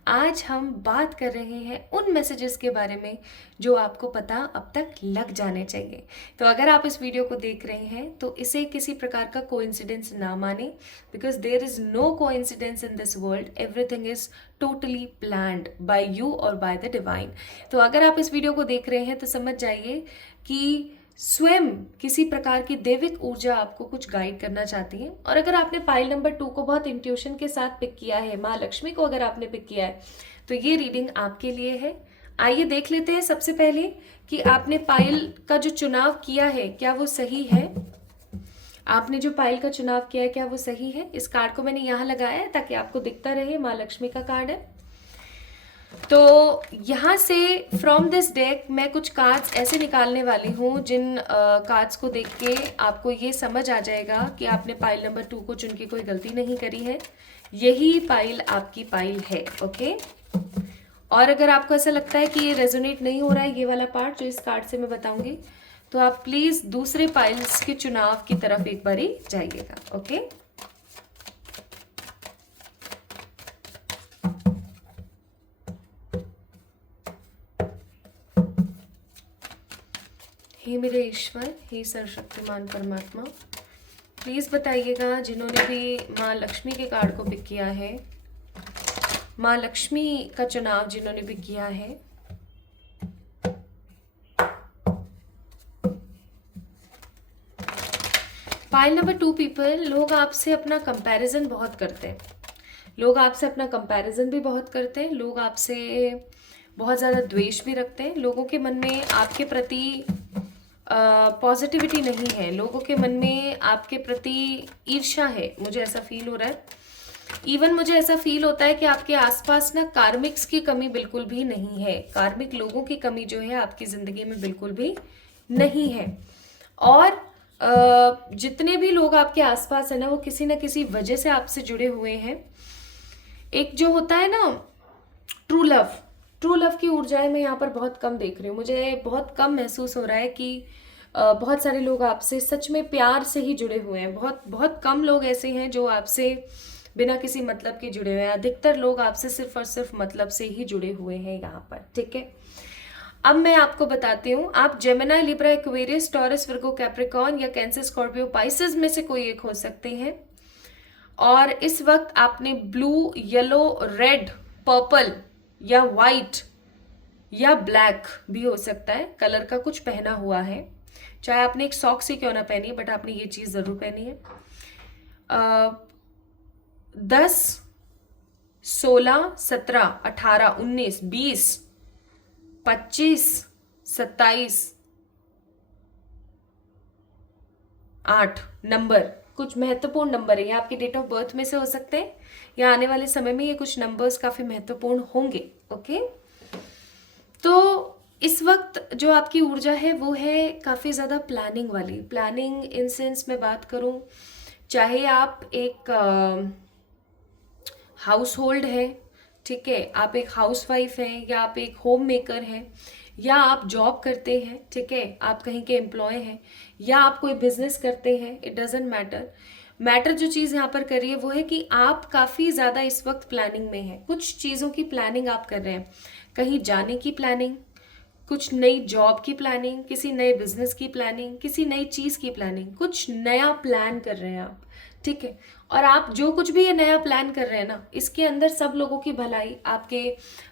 आज हम बात कर रहे हैं उन मैसेजेस के बारे में जो आपको पता अब तक लग जाने चाहिए। तो अगर आप इस वीडियो को देख रहे हैं तो इसे किसी प्रकार का कोइंसिडेंस ना माने, because there is no coincidence in this world, everything is totally planned by you और बाय द डिवाइन। तो अगर आप इस वीडियो को देख रहे हैं तो समझ जाइए कि स्वयं किसी प्रकार की दैविक ऊर्जा आपको कुछ गाइड करना चाहती है। और अगर आपने पाइल नंबर 2 को बहुत इंट्यूशन के साथ पिक किया है, माँ लक्ष्मी को अगर आपने पिक किया है, तो ये रीडिंग आपके लिए है। आइए देख लेते हैं सबसे पहले कि आपने पाइल का जो चुनाव किया है क्या वो सही है। आपने जो पाइल का चुनाव किया है क्या वो सही है। इस कार्ड को मैंने यहाँ लगाया है ताकि आपको दिखता रहे, माँ लक्ष्मी का कार्ड है। तो यहाँ से फ्रॉम दिस डेक मैं कुछ कार्ड्स ऐसे निकालने वाली हूँ जिन कार्ड्स को देख के आपको ये समझ आ जाएगा कि आपने पाइल नंबर 2 को चुन के कोई गलती नहीं करी है, यही पाइल आपकी पाइल है। ओके, और अगर आपको ऐसा लगता है कि ये रेजोनेट नहीं हो रहा है ये वाला पार्ट जो इस कार्ड से मैं बताऊंगी, तो आप प्लीज़ दूसरे पाइल्स के चुनाव की तरफ एक बारी जाइएगा। ओके, हे मेरे ईश्वर, हे सर्वशक्तिमान परमात्मा, प्लीज़ बताइएगा जिन्होंने भी माँ लक्ष्मी के कार्ड को पिक किया है, माँ लक्ष्मी का चुनाव जिन्होंने भी किया है, पाइल नंबर 2 पीपल, लोग आपसे अपना कंपैरिजन बहुत करते हैं। लोग आपसे अपना कंपैरिजन भी बहुत करते हैं। लोग आपसे बहुत ज़्यादा द्वेष भी रखते हैं। लोगों के मन में आपके प्रति पॉजिटिविटी नहीं है। लोगों के मन में आपके प्रति ईर्ष्या है, मुझे ऐसा फील हो रहा है। इवन मुझे ऐसा फील होता है कि आपके आसपास ना कार्मिक्स की कमी बिल्कुल भी नहीं है। कार्मिक लोगों की कमी जो है आपकी ज़िंदगी में बिल्कुल भी नहीं है। और जितने भी लोग आपके आसपास है ना, वो किसी ना किसी वजह से आपसे जुड़े हुए हैं। एक जो होता है ना ट्रू लव की ऊर्जाएं मैं यहाँ पर बहुत कम देख रही हूँ। मुझे बहुत कम महसूस हो रहा है कि बहुत सारे लोग आपसे सच में प्यार से ही जुड़े हुए हैं। बहुत बहुत कम लोग ऐसे हैं जो आपसे बिना किसी मतलब के जुड़े हुए हैं। अधिकतर लोग आपसे सिर्फ और सिर्फ मतलब से ही जुड़े हुए हैं यहाँ पर। ठीक है, अब मैं आपको बताती हूँ, आप Gemini, Libra, Aquarius, taurus, Virgo, Capricorn या कैंसर, स्कॉर्पियो, पाइसेस में से कोई एक हो सकते हैं। और इस वक्त आपने ब्लू, येलो, रेड, पर्पल या वाइट या ब्लैक भी हो सकता है कलर का कुछ पहना हुआ है। चाहे आपने एक सॉक्स ही क्यों ना पहनी है, बट आपने ये चीज़ ज़रूर पहनी है। 10, 16, 17, 18, 19, 20, 25, 27, 8 नंबर कुछ महत्वपूर्ण नंबर है, ये आपके डेट ऑफ बर्थ में से हो सकते हैं या आने वाले समय में ये कुछ नंबर्स काफ़ी महत्वपूर्ण होंगे। ओके, तो इस वक्त जो आपकी ऊर्जा है वो है काफ़ी ज़्यादा प्लानिंग वाली। प्लानिंग इन सेंस मैं बात करूँ, चाहे आप एक हाउस होल्ड है, ठीक है, आप एक हाउस वाइफ हैं, या आप एक होम मेकर हैं, या आप जॉब करते हैं, ठीक है, आप कहीं के एम्प्लॉय हैं, या आप कोई बिजनेस करते हैं, इट डजेंट मैटर। मैटर जो चीज़ यहाँ पर करिए वो है कि आप काफ़ी ज़्यादा इस वक्त प्लानिंग में हैं। कुछ चीज़ों की प्लानिंग आप कर रहे हैं, कहीं जाने की प्लानिंग, कुछ नई जॉब की प्लानिंग, किसी नए बिजनेस की प्लानिंग, किसी नई चीज़ की प्लानिंग, कुछ नया प्लान कर रहे हैं आप, ठीक है। और आप जो कुछ भी ये नया प्लान कर रहे हैं ना, इसके अंदर सब लोगों की भलाई, आपके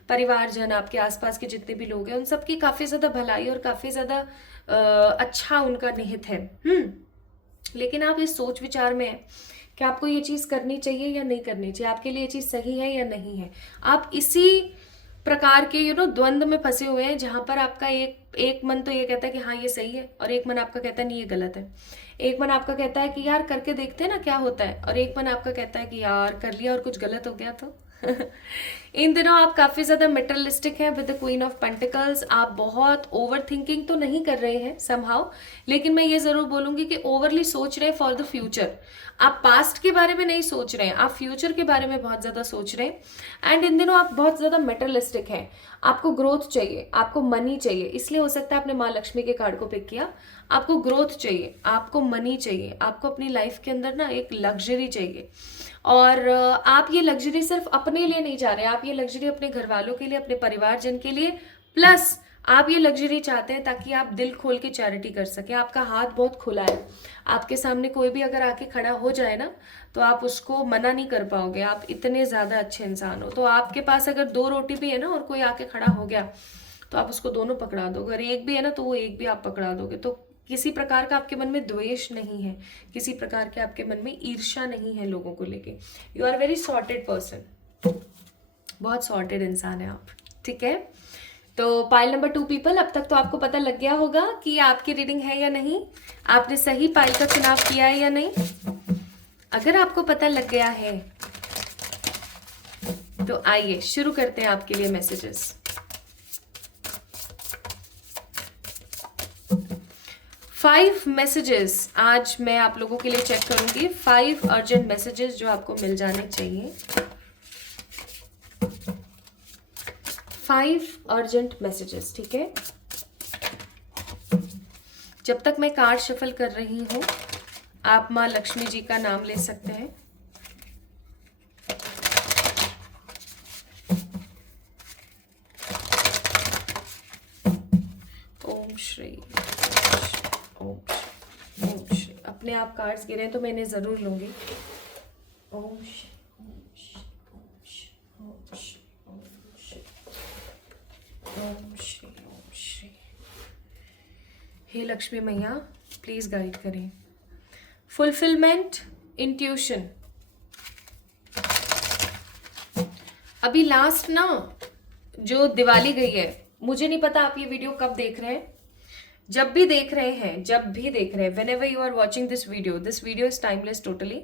परिवारजन, आपके आसपास के जितने भी लोग हैं, उन सब की काफ़ी ज़्यादा भलाई और काफ़ी ज़्यादा अच्छा उनका निहित है। लेकिन आप इस सोच विचार में हैं कि आपको ये चीज़ करनी चाहिए या नहीं करनी चाहिए, आपके लिए ये चीज़ सही है या नहीं है। आप इसी प्रकार के द्वंद में फंसे हुए हैं, जहां पर आपका एक मन तो ये कहता है कि हाँ ये सही है, और एक मन आपका कहता है नहीं ये गलत है। एक मन आपका कहता है कि यार करके देखते हैं ना क्या होता है, और एक मन आपका कहता है कि यार कर लिया और कुछ गलत हो गया तो इन दिनों आप काफी ज्यादा मेटरलिस्टिक हैं with the queen of pentacles. आप बहुत ओवर थिंकिंग तो नहीं कर रहे हैं समहाउ, लेकिन मैं ये जरूर बोलूंगी कि ओवरली सोच रहे हैं फॉर द फ्यूचर। आप पास्ट के बारे में नहीं सोच रहे हैं, आप फ्यूचर के बारे में बहुत ज्यादा सोच रहे हैं। एंड इन दिनों आप बहुत ज्यादा मेटरलिस्टिक हैं, आपको ग्रोथ चाहिए, आपको मनी चाहिए। इसलिए हो सकता है आपने माँ लक्ष्मी के कार्ड को पिक किया। आपको ग्रोथ चाहिए, आपको मनी चाहिए, आपको अपनी लाइफ के अंदर ना एक लग्जरी चाहिए। और आप ये लग्जरी सिर्फ अपने लिए नहीं चाह रहे, आप ये लग्जरी अपने घर वालों के लिए, अपने परिवारजन के लिए, प्लस आप ये लग्जरी चाहते हैं ताकि आप दिल खोल के चैरिटी कर सकें। आपका हाथ बहुत खुला है, आपके सामने कोई भी अगर आके खड़ा हो जाए ना तो आप उसको मना नहीं कर पाओगे, आप इतने ज़्यादा अच्छे इंसान हो। तो आपके पास अगर 2 रोटी भी है ना और कोई आके खड़ा हो गया तो आप उसको दोनों पकड़ा दोगे, अगर एक भी है ना तो वो एक भी आप पकड़ा दोगे। तो किसी प्रकार का आपके मन में द्वेष नहीं है, किसी प्रकार के आपके मन में ईर्ष्या नहीं है लोगों को लेके। You are very sorted person, बहुत सॉर्टेड इंसान है आप, ठीक है। तो पाइल नंबर 2 पीपल, अब तक तो आपको पता लग गया होगा कि आपकी रीडिंग है या नहीं, आपने सही पाइल का चुनाव किया है या नहीं। अगर आपको पता लग गया है तो आइए शुरू करते हैं आपके लिए मैसेजेस। 5 मैसेजेस आज मैं आप लोगों के लिए चेक करूंगी, 5 अर्जेंट मैसेजेस जो आपको मिल जाने चाहिए। 5 अर्जेंट मैसेजेस, ठीक है। जब तक मैं कार्ड शफल कर रही हूं आप माँ लक्ष्मी जी का नाम ले सकते हैं। ओम श्री, ओम श्री, ओम श्री। अपने आप कार्ड्स गिरे तो मैं इन्हें जरूर लूंगी। ओम श्री, ओम श्री, ओम श्री, ओम श्री, ओम श्री, ओम श्री। हे लक्ष्मी मैया प्लीज गाइड करें। Fulfilment, intuition. अभी लास्ट ना जो दिवाली गई है, मुझे नहीं पता आप ये वीडियो कब देख रहे हैं, जब भी देख रहे हैं, whenever you are watching this video is timeless totally.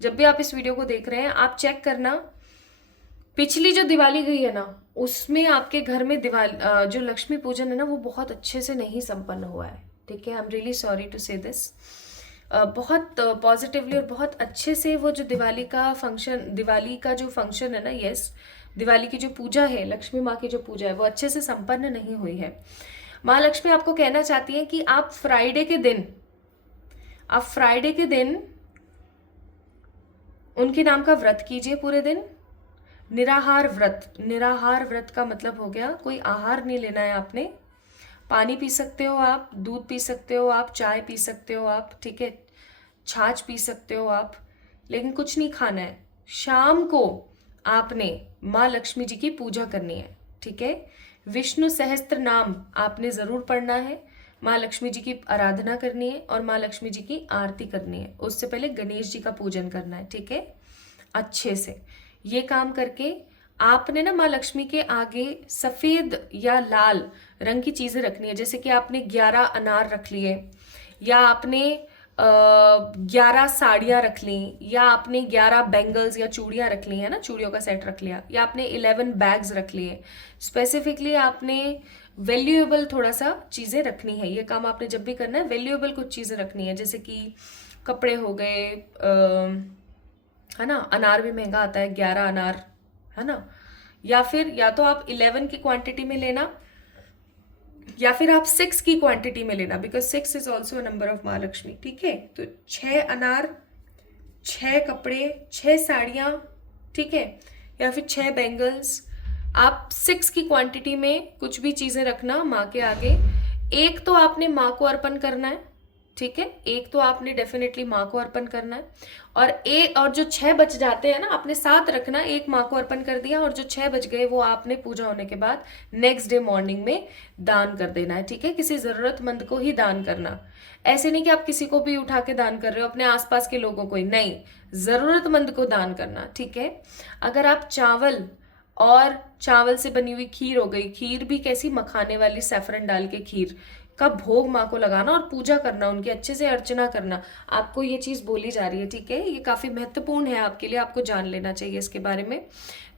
जब भी आप इस वीडियो को देख रहे हैं आप चेक करना, पिछली जो दिवाली गई है ना उसमें आपके घर में जो लक्ष्मी पूजन है ना वो बहुत अच्छे से नहीं संपन्न हुआ है, ठीक है। I am really sorry to say this. बहुत पॉजिटिवली और बहुत अच्छे से वो जो दिवाली का जो फंक्शन है ना, यस, दिवाली की जो पूजा है, लक्ष्मी माँ की जो पूजा है वो अच्छे से संपन्न नहीं हुई है। माँ लक्ष्मी आपको कहना चाहती हैं कि आप फ्राइडे के दिन उनके नाम का व्रत कीजिए पूरे दिन। निराहार व्रत का मतलब हो गया कोई आहार नहीं लेना है आपने। पानी पी सकते हो आप, दूध पी सकते हो आप, चाय पी सकते हो आप, ठीक है, छाछ पी सकते हो आप, लेकिन कुछ नहीं खाना है। शाम को आपने माँ लक्ष्मी जी की पूजा करनी है, ठीक है। विष्णु सहस्त्र नाम आपने जरूर पढ़ना है, माँ लक्ष्मी जी की आराधना करनी है और माँ लक्ष्मी जी की आरती करनी है। उससे पहले गणेश जी का पूजन करना है, ठीक है, अच्छे से। ये काम करके आपने ना माँ लक्ष्मी के आगे सफ़ेद या लाल रंग की चीज़ें रखनी है। जैसे कि आपने 11 अनार रख लिए, या आपने 11 साड़ियाँ रख ली, या आपने 11 बैंगल्स या चूड़ियाँ रख ली है ना, चूड़ियों का सेट रख लिया, या आपने 11 बैग्स रख लिए। स्पेसिफिकली आपने वैल्यूएबल थोड़ा सा चीज़ें रखनी है। ये काम आपने जब भी करना है वैल्यूएबल कुछ चीज़ें रखनी है, जैसे कि कपड़े हो गए, है ना, अनार भी महंगा आता है, 11 अनार, है ना, या फिर या तो आप 11 की क्वांटिटी में लेना, या फिर आप 6 की क्वांटिटी में लेना, because 6 is also a number of Mahalakshmi. ठीक है, तो 6 अनार, 6 कपड़े, 6 साड़ियाँ, ठीक है, या फिर 6 बैंगल्स। आप 6 की क्वांटिटी में कुछ भी चीज़ें रखना माँ के आगे। एक तो आपने माँ को अर्पण करना है, ठीक है, एक तो आपने डेफिनेटली माँ को अर्पण करना है, और जो 6 बच जाते हैं ना, आपने 7 रखना, एक माँ को अर्पण कर दिया, और जो 6 बच गए वो आपने पूजा होने के बाद नेक्स्ट डे मॉर्निंग में दान कर देना है। ठीक है, किसी जरूरतमंद को ही दान करना, ऐसे नहीं कि आप किसी को भी उठा के दान कर रहे हो, अपने आसपास के लोगों को ही नहीं, जरूरतमंद को दान करना। ठीक है, अगर आप चावल और चावल से बनी हुई खीर हो गई, खीर भी कैसी, मखाने वाली, सैफरन डाल के खीर का भोग माँ को लगाना और पूजा करना, उनकी अच्छे से अर्चना करना, आपको ये चीज़ बोली जा रही है। ठीक है, ये काफ़ी महत्वपूर्ण है आपके लिए, आपको जान लेना चाहिए इसके बारे में।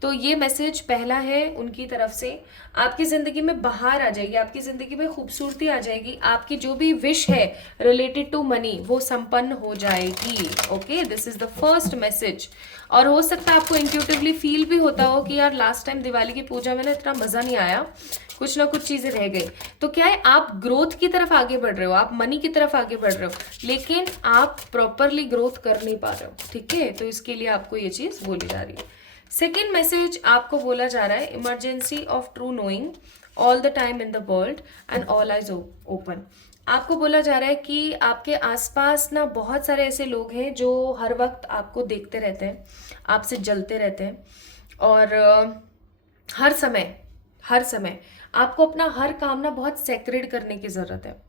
तो ये मैसेज पहला है उनकी तरफ से, आपकी ज़िंदगी में बाहर आ जाएगी, आपकी ज़िंदगी में खूबसूरती आ जाएगी, आपकी जो भी विश है रिलेटेड टू मनी वो संपन्न हो जाएगी। Okay, this is the first message. और हो सकता है आपको इंट्यूटिवली फील भी होता हो कि यार लास्ट टाइम दिवाली की पूजा में ना इतना मज़ा नहीं आया, कुछ ना कुछ चीज़ें रह गई। तो क्या है, आप ग्रोथ की तरफ आगे बढ़ रहे हो, आप मनी की तरफ आगे बढ़ रहे हो, लेकिन आप प्रॉपरली ग्रोथ कर नहीं पा रहे हो। ठीक है, तो इसके लिए आपको ये चीज़ बोली जा रही है। सेकेंड मैसेज आपको बोला जा रहा है, emergency of true knowing all the time in the world and all eyes open. आपको बोला जा रहा है कि आपके आसपास ना बहुत सारे ऐसे लोग हैं जो हर वक्त आपको देखते रहते हैं, आपसे जलते रहते हैं, और हर समय आपको अपना हर काम ना बहुत सेक्रेड करने की ज़रूरत है।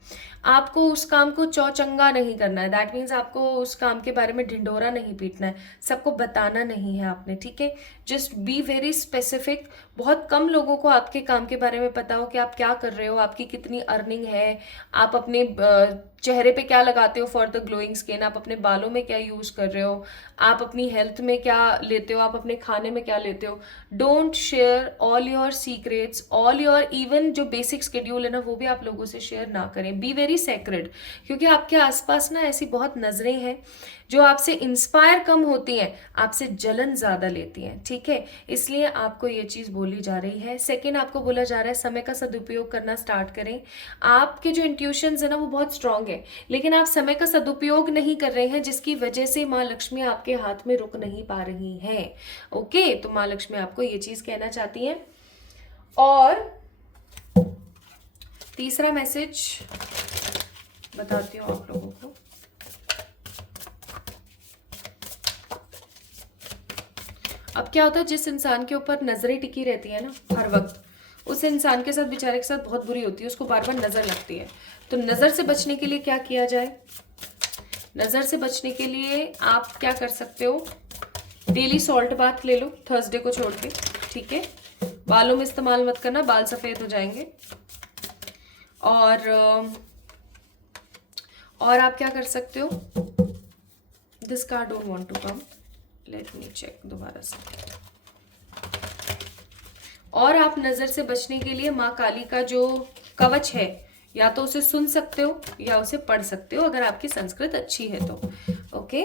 आपको उस काम को चौचंगा नहीं करना है, दैट मीन्स आपको उस काम के बारे में ढिंढोरा नहीं पीटना है, सबको बताना नहीं है आपने। ठीक है, जस्ट बी वेरी स्पेसिफिक। बहुत कम लोगों को आपके काम के बारे में पता हो कि आप क्या कर रहे हो, आपकी कितनी अर्निंग है, आप अपने चेहरे पे क्या लगाते हो फॉर द ग्लोइंग स्किन, आप अपने बालों में क्या यूज़ कर रहे हो, आप अपनी हेल्थ में क्या लेते हो, आप अपने खाने में क्या लेते हो। Don't share all your secrets, all your even जो बेसिक शेड्यूल है ना वो भी आप लोगों से शेयर ना करें। बी वेरी सेक्रेड, क्योंकि आपके आसपास ना ऐसी बहुत नजरें हैं जो आपसे इंस्पायर कम होती हैं, आपसे जलन ज्यादा लेती हैं। ठीक है, इसलिए आपको ये चीज बोली जा रही है। सेकंड, आपको बोला जा रहा है समय का सदुपयोग करना स्टार्ट करें। आपके जो इंट्यूशंस है ना वो बहुत स्ट्रांग है, लेकिन आप समय का सदुपयोग नहीं कर रहे हैं, जिसकी वजह से माँ लक्ष्मी आपके हाथ में रुक नहीं पा रही हैं। ओके, तो माँ लक्ष्मी आपको ये चीज कहना चाहती हैं। और तीसरा मैसेज बताती हूँ आप लोगों को। अब क्या होता है, जिस इंसान के ऊपर नजरें टिकी रहती है ना हर वक्त, उस इंसान के साथ, बेचारे के साथ बहुत बुरी होती है, उसको बार बार नजर लगती है। तो नजर से बचने के लिए क्या किया जाए? नजर से बचने के लिए आप क्या कर सकते हो, डेली सॉल्ट बाथ ले लो थर्सडे को छोड़ के। ठीक है, बालों में इस्तेमाल मत करना, बाल सफेद हो जाएंगे। और आप क्या कर सकते हो, this card don't want to come, let me check दोबारा से। और आप नजर से बचने के लिए माँ काली का जो कवच है, या तो उसे सुन सकते हो या उसे पढ़ सकते हो, अगर आपकी संस्कृत अच्छी है तो। ओके,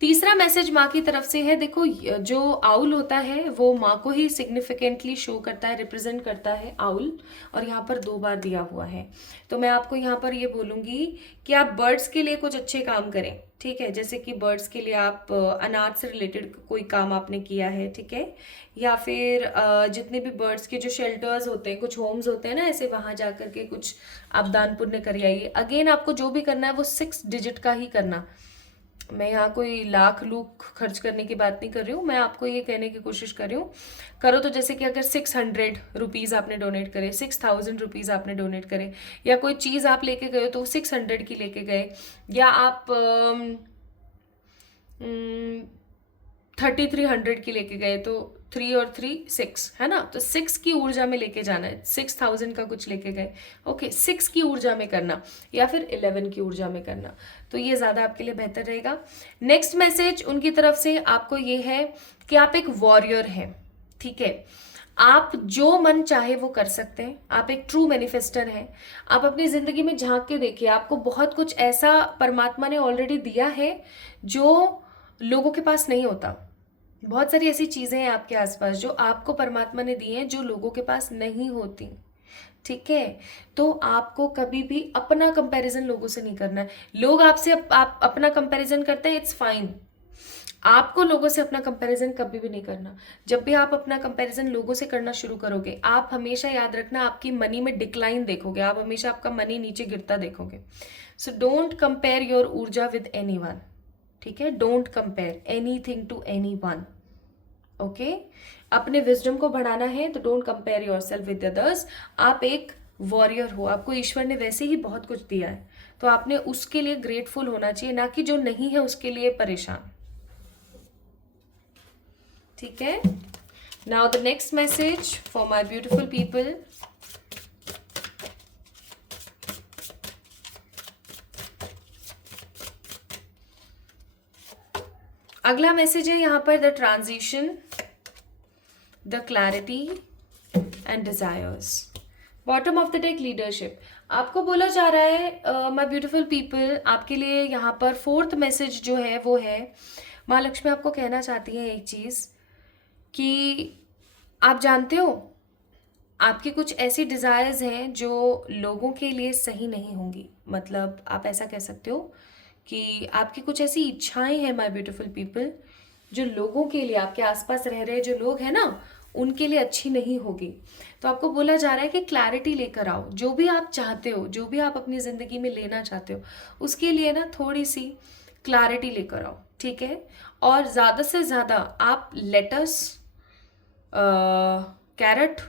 तीसरा मैसेज माँ की तरफ से है। देखो, जो आउल होता है वो माँ को ही सिग्निफिकेंटली शो करता है, रिप्रेजेंट करता है आउल, और यहाँ पर 2 बार दिया हुआ है। तो मैं आपको यहाँ पर ये बोलूँगी कि आप बर्ड्स के लिए कुछ अच्छे काम करें। ठीक है, जैसे कि बर्ड्स के लिए आप अनाज से रिलेटेड कोई काम आपने किया है, ठीक है, या फिर जितने भी बर्ड्स के जो शेल्टर्स होते हैं, कुछ होम्स होते हैं ना ऐसे, वहाँ जा करके कुछ आप दान पुण्य कर आइए। अगेन, आपको जो भी करना है वो 6 डिजिट का ही करना। मैं यहाँ कोई लाख लूख खर्च करने की बात नहीं कर रही हूँ, मैं आपको ये कहने की कोशिश कर रही हूँ, करो तो जैसे कि अगर 600 रुपीज़ आपने डोनेट करे, 6000 रुपीज़ आपने डोनेट करे, या कोई चीज़ आप लेके गए हो तो 600 की लेके गए, या आप 3300 की लेके गए तो 3 और 3 6 है ना, तो 6 की ऊर्जा में लेके जाना है, 6000 का कुछ लेके गए, ओके 6 की ऊर्जा में करना या फिर 11 की ऊर्जा में करना, तो ये ज़्यादा आपके लिए बेहतर रहेगा। नेक्स्ट मैसेज उनकी तरफ से आपको ये है कि आप एक वॉरियर हैं, ठीक है, आप जो मन चाहे वो कर सकते हैं, आप एक ट्रू मैनिफेस्टर हैं। आप अपनी ज़िंदगी में झांक के देखिए, आपको बहुत कुछ ऐसा परमात्मा ने ऑलरेडी दिया है जो लोगों के पास नहीं होता। बहुत सारी ऐसी चीज़ें हैं आपके आसपास जो आपको परमात्मा ने दी हैं जो लोगों के पास नहीं होती, ठीक है। तो आपको कभी भी अपना कंपैरिजन लोगों से नहीं करना है। लोग आपसे आप अपना कंपैरिजन करते हैं, इट्स फाइन, आपको लोगों से अपना कंपैरिजन कभी भी नहीं करना। जब भी आप अपना कंपैरिजन लोगों से करना शुरू करोगे, आप हमेशा याद रखना आपकी मनी में डिक्लाइन देखोगे, आप हमेशा आपका मनी नीचे गिरता देखोगे। सो डोंट कंपेयर योर ऊर्जा विद एनीवन, ठीक है, don't compare anything to anyone, okay. अपने विजडम को बढ़ाना है तो don't compare yourself with others. आप एक वॉरियर हो, आपको ईश्वर ने वैसे ही बहुत कुछ दिया है, तो आपने उसके लिए ग्रेटफुल होना चाहिए, ना कि जो नहीं है उसके लिए परेशान, ठीक है। Now the next message for my beautiful people. अगला मैसेज है यहाँ पर the transition, the clarity and desires. Bottom of the deck leadership. आपको बोला जा रहा है माय ब्यूटीफुल पीपल, आपके लिए यहाँ पर फोर्थ मैसेज जो है वो है, माँ लक्ष्मी आपको कहना चाहती है एक चीज़ कि आप जानते हो आपकी कुछ ऐसी डिज़ायर्स हैं जो लोगों के लिए सही नहीं होंगी। मतलब आप ऐसा कह सकते हो कि आपकी कुछ ऐसी इच्छाएं हैं माय ब्यूटीफुल पीपल जो लोगों के लिए, आपके आसपास रह रहे जो लोग हैं ना, उनके लिए अच्छी नहीं होगी। तो आपको बोला जा रहा है कि क्लैरिटी लेकर आओ, जो भी आप चाहते हो, जो भी आप अपनी ज़िंदगी में लेना चाहते हो, उसके लिए ना थोड़ी सी क्लैरिटी लेकर आओ, ठीक है। और ज़्यादा से ज़्यादा आप lettuce, carrot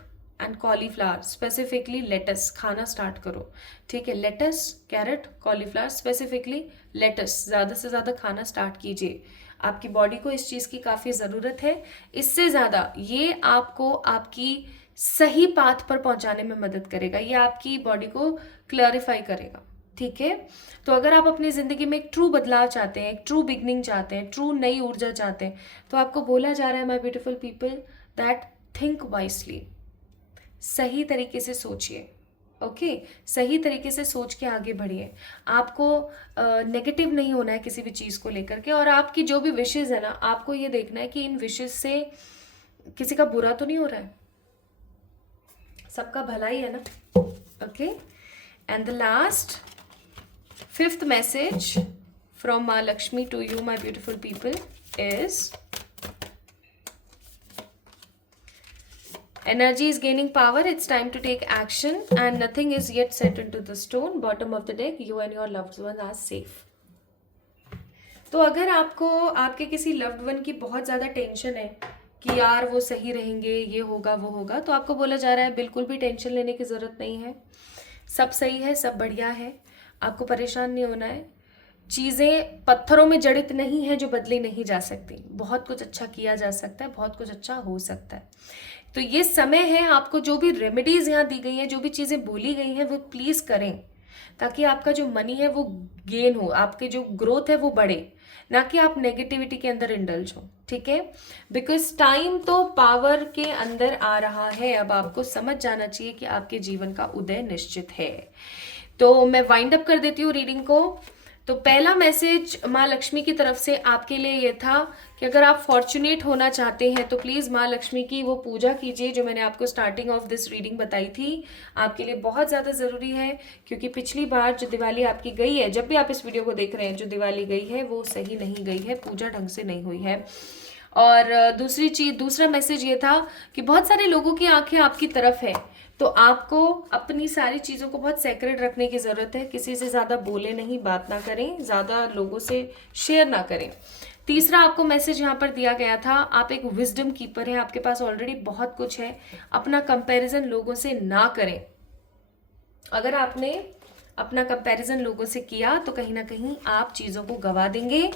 and cauliflower, specifically lettuce खाना स्टार्ट करो, ठीक है। Lettuce, carrot, cauliflower, specifically lettuce ज़्यादा से ज़्यादा खाना स्टार्ट कीजिए। आपकी बॉडी को इस चीज़ की काफ़ी ज़रूरत है। इससे ज़्यादा ये आपको आपकी सही पाथ पर पहुंचाने में मदद करेगा, ये आपकी बॉडी को क्लैरिफाई करेगा, ठीक है। तो अगर आप अपनी ज़िंदगी में एक ट्रू बदलाव चाहते हैं, एक ट्रू बिगनिंग चाहते हैं, ट्रू नई ऊर्जा चाहते हैं, तो आपको बोला जा रहा है my beautiful people that think wisely, सही तरीके से सोचिए, ओके सही तरीके से सोच के आगे बढ़िए। आपको नेगेटिव नहीं होना है किसी भी चीज़ को लेकर के, और आपकी जो भी विशेज़ है ना, आपको ये देखना है कि इन विशेज़ से किसी का बुरा तो नहीं हो रहा है, सबका भला ही है ना, okay. And the last fifth message from Maa Lakshmi to you my beautiful people is energy is gaining power, it's time to take action and nothing is yet set into the stone. Bottom of the deck, you and your loved one are safe. तो अगर आपको आपके किसी loved one की बहुत ज़्यादा tension है कि यार वो सही रहेंगे, ये होगा वो होगा, तो आपको बोला जा रहा है बिल्कुल भी टेंशन लेने की ज़रूरत नहीं है, सब सही है, सब बढ़िया है, आपको परेशान नहीं होना है। चीज़ें पत्थरों में जड़ित नहीं है जो बदली नहीं जा सकती, बहुत कुछ अच्छा किया जा सकता है, बहुत कुछ अच्छा हो सकता है। तो ये समय है, आपको जो भी रेमेडीज़ यहाँ दी गई हैं, जो भी चीज़ें बोली गई हैं, वो प्लीज़ करें, ताकि आपका जो मनी है वो गेन हो, आपके जो ग्रोथ है वो बढ़े, ना कि आप नेगेटिविटी के अंदर इंडल्ज हो, ठीक है। बिकॉज टाइम तो पावर के अंदर आ रहा है, अब आपको समझ जाना चाहिए कि आपके जीवन का उदय निश्चित है। तो मैं वाइंड अप कर देती हूँ रीडिंग को। तो पहला मैसेज माँ लक्ष्मी की तरफ से आपके लिए ये था कि अगर आप फॉर्चुनेट होना चाहते हैं तो प्लीज़ माँ लक्ष्मी की वो पूजा कीजिए जो मैंने आपको स्टार्टिंग ऑफ दिस रीडिंग बताई थी, आपके लिए बहुत ज़्यादा ज़रूरी है। क्योंकि पिछली बार जो दिवाली आपकी गई है, जब भी आप इस वीडियो को देख रहे हैं, जो दिवाली गई है वो सही नहीं गई है, पूजा ढंग से नहीं हुई है। और दूसरा मैसेज ये था कि बहुत सारे लोगों की आंखें आपकी तरफ है, तो आपको अपनी सारी चीज़ों को बहुत सेक्रेट रखने की ज़रूरत है। किसी से ज़्यादा बोले नहीं, बात ना करें, ज़्यादा लोगों से शेयर ना करें। तीसरा आपको मैसेज यहाँ पर दिया गया था, आप एक विजडम कीपर हैं, आपके पास ऑलरेडी बहुत कुछ है, अपना कंपैरिजन लोगों से ना करें। अगर आपने अपना कंपैरिजन लोगों से किया तो कहीं ना कहीं आप चीज़ों को गवा देंगे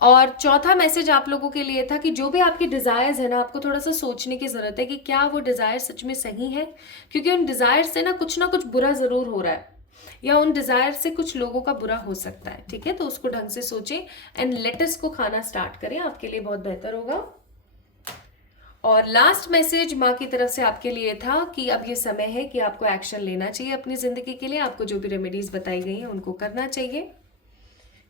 और चौथा मैसेज आप लोगों के लिए था कि जो भी आपके डिज़ायर्स है ना, आपको थोड़ा सा सोचने की ज़रूरत है कि क्या वो डिज़ायर सच में सही है, क्योंकि उन डिज़ायर से ना कुछ बुरा ज़रूर हो रहा है, या उन डिज़ायर से कुछ लोगों का बुरा हो सकता है। ठीक है, तो उसको ढंग से सोचें एंड लेटस को खाना स्टार्ट करें, आपके लिए बहुत बेहतर होगा। और लास्ट मैसेज माँ की तरफ से आपके लिए था कि अब ये समय है कि आपको एक्शन लेना चाहिए अपनी ज़िंदगी के लिए। आपको जो भी रेमेडीज़ बताई गई हैं उनको करना चाहिए,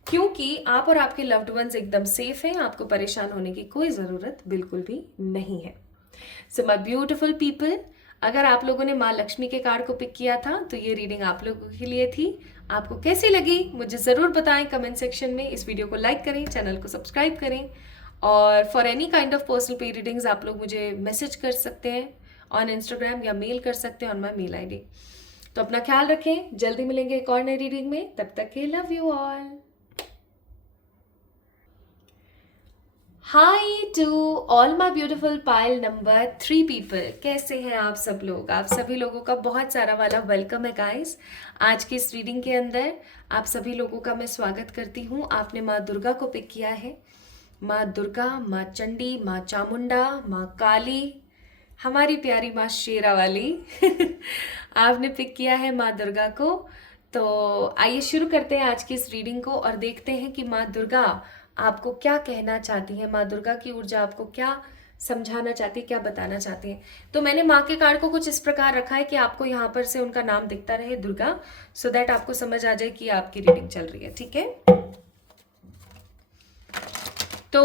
क्योंकि आप और आपके लव्ड वंस एकदम सेफ हैं। आपको परेशान होने की कोई ज़रूरत बिल्कुल भी नहीं है। सो माय ब्यूटीफुल पीपल, अगर आप लोगों ने माँ लक्ष्मी के कार्ड को पिक किया था तो ये रीडिंग आप लोगों के लिए थी। आपको कैसी लगी मुझे ज़रूर बताएं कमेंट सेक्शन में। इस वीडियो को लाइक करें, चैनल को सब्सक्राइब करें, और for any kind of personal पे रीडिंग्स आप लोग मुझे मैसेज कर सकते हैं ऑन इंस्टाग्राम, या मेल कर सकते हैं ऑन माई मेल ID। तो अपना ख्याल रखें, जल्दी मिलेंगे एक और नई रीडिंग में, तब तक के love you all. Hi to all my beautiful pile number 3 people, कैसे हैं आप सब लोग? आप सभी लोगों का बहुत सारा वाला वेलकम है गाइस। आज की इस रीडिंग के अंदर आप सभी लोगों का मैं स्वागत करती हूँ। आपने माँ दुर्गा को पिक किया है। माँ दुर्गा, माँ चंडी, माँ चामुंडा, माँ काली, हमारी प्यारी माँ शेरा वाली आपने पिक किया है माँ दुर्गा को। तो आइए शुरू करते हैं आज की इस रीडिंग को और देखते हैं कि माँ दुर्गा आपको क्या कहना चाहती है। माँ दुर्गा की ऊर्जा आपको क्या समझाना चाहती है, क्या बताना चाहती है। तो मैंने माँ के कार्ड को कुछ इस प्रकार रखा है कि आपको यहाँ पर से उनका नाम दिखता रहे दुर्गा, सो दैट आपको समझ आ जाए कि आपकी रीडिंग चल रही है। ठीक है, तो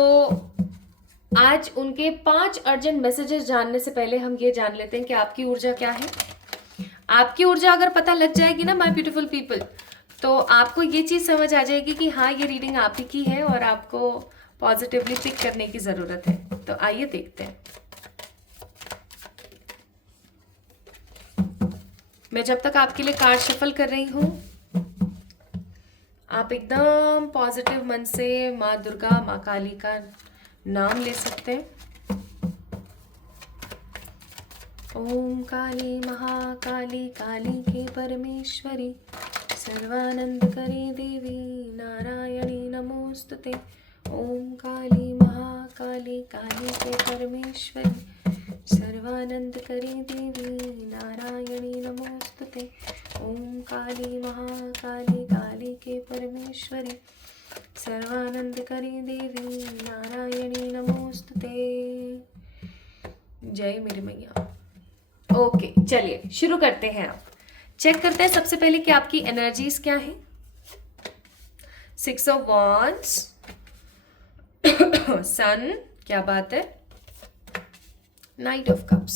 आज उनके 5 अर्जेंट मैसेजेस जानने से पहले हम ये जान लेते हैं कि आपकी ऊर्जा क्या है। आपकी ऊर्जा अगर पता लग जाएगी ना माय ब्यूटीफुल पीपल, तो आपको ये चीज़ समझ आ जाएगी कि हाँ ये रीडिंग आप ही की है और आपको पॉजिटिवली पिक करने की ज़रूरत है। तो आइए देखते हैं। मैं जब तक आपके लिए कार्ड शफल कर रही हूँ, आप एकदम पॉजिटिव मन से माँ दुर्गा, माँ काली का नाम ले सकते हैं। ओम काली महाकाली, काली के परमेश्वरी, सर्वानंद करे देवी, नारायणी नमोस्तुते। ओम काली महाकाली, काली के परमेश्वरी, सर्वानंद करे देवी, नारायणी नमोस्तुते। ओम काली महाकाली, काली के परमेश्वरी, सर्वानंद करे देवी, नारायणी नमोस्तुते। जय मेरी मैया। ओके, चलिए शुरू करते हैं। आप चेक करते हैं सबसे पहले कि आपकी एनर्जीज क्या है। 6 of Wands, सन, क्या बात है, Knight of Cups,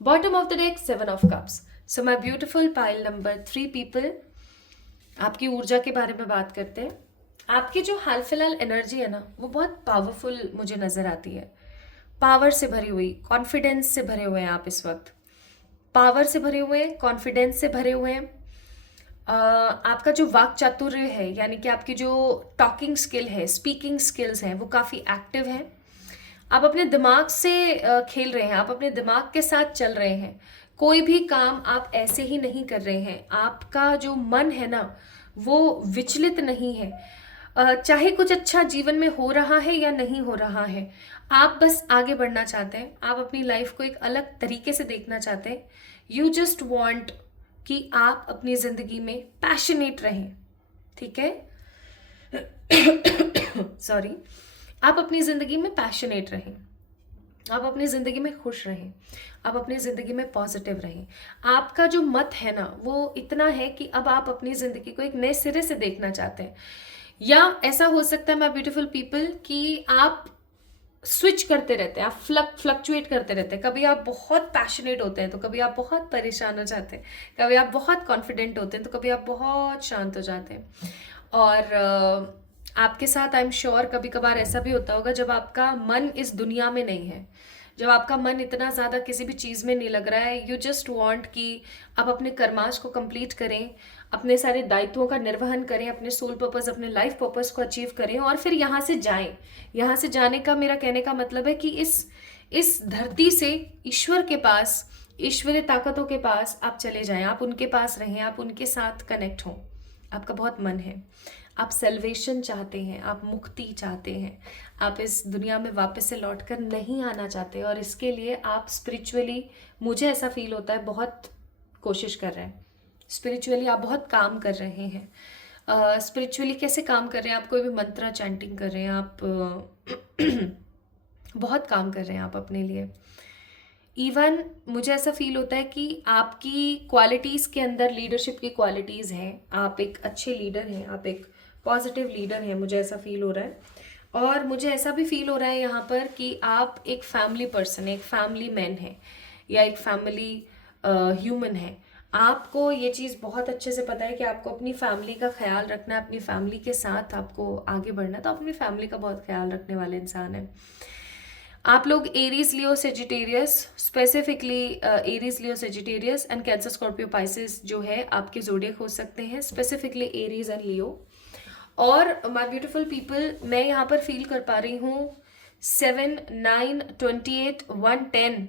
bottom of the deck 7 of Cups। So my beautiful pile number 3 people, आपकी ऊर्जा के बारे में बात करते हैं। आपकी जो हाल फिलहाल एनर्जी है ना, वो बहुत पावरफुल मुझे नजर आती है। पावर से भरी हुई, कॉन्फिडेंस से भरे हुए हैं आप इस वक्त। पावर से भरे हुए हैं, कॉन्फिडेंस से भरे हुए हैं। आपका जो वाक चातुर्य है, यानी कि आपकी जो टॉकिंग स्किल है, स्पीकिंग स्किल्स हैं, वो काफ़ी एक्टिव हैं। आप अपने दिमाग से खेल रहे हैं, आप अपने दिमाग के साथ चल रहे हैं। कोई भी काम आप ऐसे ही नहीं कर रहे हैं। आपका जो मन है ना, वो विचलित नहीं है। चाहे कुछ अच्छा जीवन में हो रहा है या नहीं हो रहा है, आप बस आगे बढ़ना चाहते हैं। आप अपनी लाइफ को एक अलग तरीके से देखना चाहते हैं। यू जस्ट वॉन्ट कि आप अपनी ज़िंदगी में पैशनेट रहें। ठीक है, सॉरी, आप अपनी ज़िंदगी में पैशनेट रहें, आप अपनी ज़िंदगी में खुश रहें, आप अपनी ज़िंदगी में पॉजिटिव रहें। आपका जो मत है ना, वो इतना है कि अब आप अपनी ज़िंदगी को एक नए सिरे से देखना चाहते हैं। या ऐसा हो सकता है माय ब्यूटीफुल पीपल कि आप स्विच करते रहते हैं, आप फ्लक्चुएट करते रहते हैं। कभी आप बहुत पैशनेट होते हैं तो कभी आप बहुत परेशान हो जाते हैं, कभी आप बहुत कॉन्फिडेंट होते हैं तो कभी आप बहुत शांत हो जाते हैं। और आपके साथ आई एम श्योर कभी कभार ऐसा भी होता होगा जब आपका मन इस दुनिया में नहीं है, जब आपका मन इतना ज़्यादा किसी भी चीज़ में नहीं लग रहा है। यू जस्ट वांट कि आप अपने कर्माश को कंप्लीट करें, अपने सारे दायित्वों का निर्वहन करें, अपने सोल पर्पस, अपने लाइफ पर्पस को अचीव करें और फिर यहाँ से जाएं। यहाँ से जाने का मेरा कहने का मतलब है कि इस धरती से ईश्वर के पास, ईश्वरीय ताकतों के पास आप चले जाएं, आप उनके पास रहें, आप उनके साथ कनेक्ट हों। आपका बहुत मन है, आप सेल्वेशन चाहते हैं, आप मुक्ति चाहते हैं, आप इस दुनिया में वापस से लौट कर नहीं आना चाहते, और इसके लिए आप स्पिरिचुअली, मुझे ऐसा फील होता है, बहुत कोशिश कर रहे हैं। स्पिरिचुअली आप बहुत काम कर रहे हैं। स्पिरिचुअली कैसे काम कर रहे हैं? आप कोई भी मंत्रा चैंटिंग कर रहे हैं, आप बहुत काम कर रहे हैं आप अपने लिए। इवन मुझे ऐसा फील होता है कि आपकी क्वालिटीज़ के अंदर लीडरशिप की क्वालिटीज़ हैं, आप एक अच्छे लीडर हैं, आप एक पॉजिटिव लीडर हैं, मुझे ऐसा फील हो रहा है। और मुझे ऐसा भी फील हो रहा है यहाँ पर कि आप एक फैमिली पर्सन, एक फैमिली मैन है, या एक फैमिली ह्यूमन है। आपको ये चीज़ बहुत अच्छे से पता है कि आपको अपनी फैमिली का ख्याल रखना है, अपनी फैमिली के साथ आपको आगे बढ़ना है, तो अपनी फैमिली का बहुत ख्याल रखने वाले इंसान हैं आप लोग। Aries, Leo, Sagittarius, specifically Aries, Leo, Sagittarius and cancer, Scorpio, Pisces जो है आपके जोडियक हो सकते हैं, स्पेसिफिकली एरीज एंड लियो। और माय ब्यूटीफुल पीपल, मैं यहाँ पर फील कर पा रही हूँ 7, 9, 28, 110,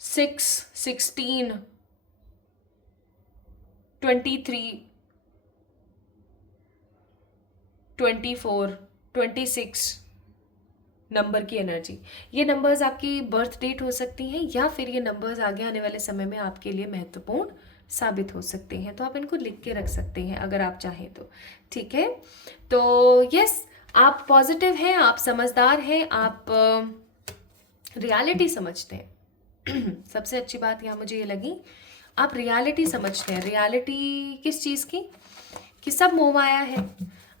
6, 16, 23, 24, 26 नंबर की एनर्जी। ये नंबर्स आपकी बर्थ डेट हो सकती हैं, या फिर ये नंबर्स आगे आने वाले समय में आपके लिए महत्वपूर्ण साबित हो सकते हैं, तो आप इनको लिख के रख सकते हैं अगर आप चाहें तो। ठीक है, तो यस, आप पॉजिटिव हैं, आप समझदार हैं, आप रियलिटी समझते हैं। सबसे अच्छी बात यहाँ मुझे ये लगी, आप रियलिटी समझते हैं। रियलिटी किस चीज़ की? कि सब मोह माया है।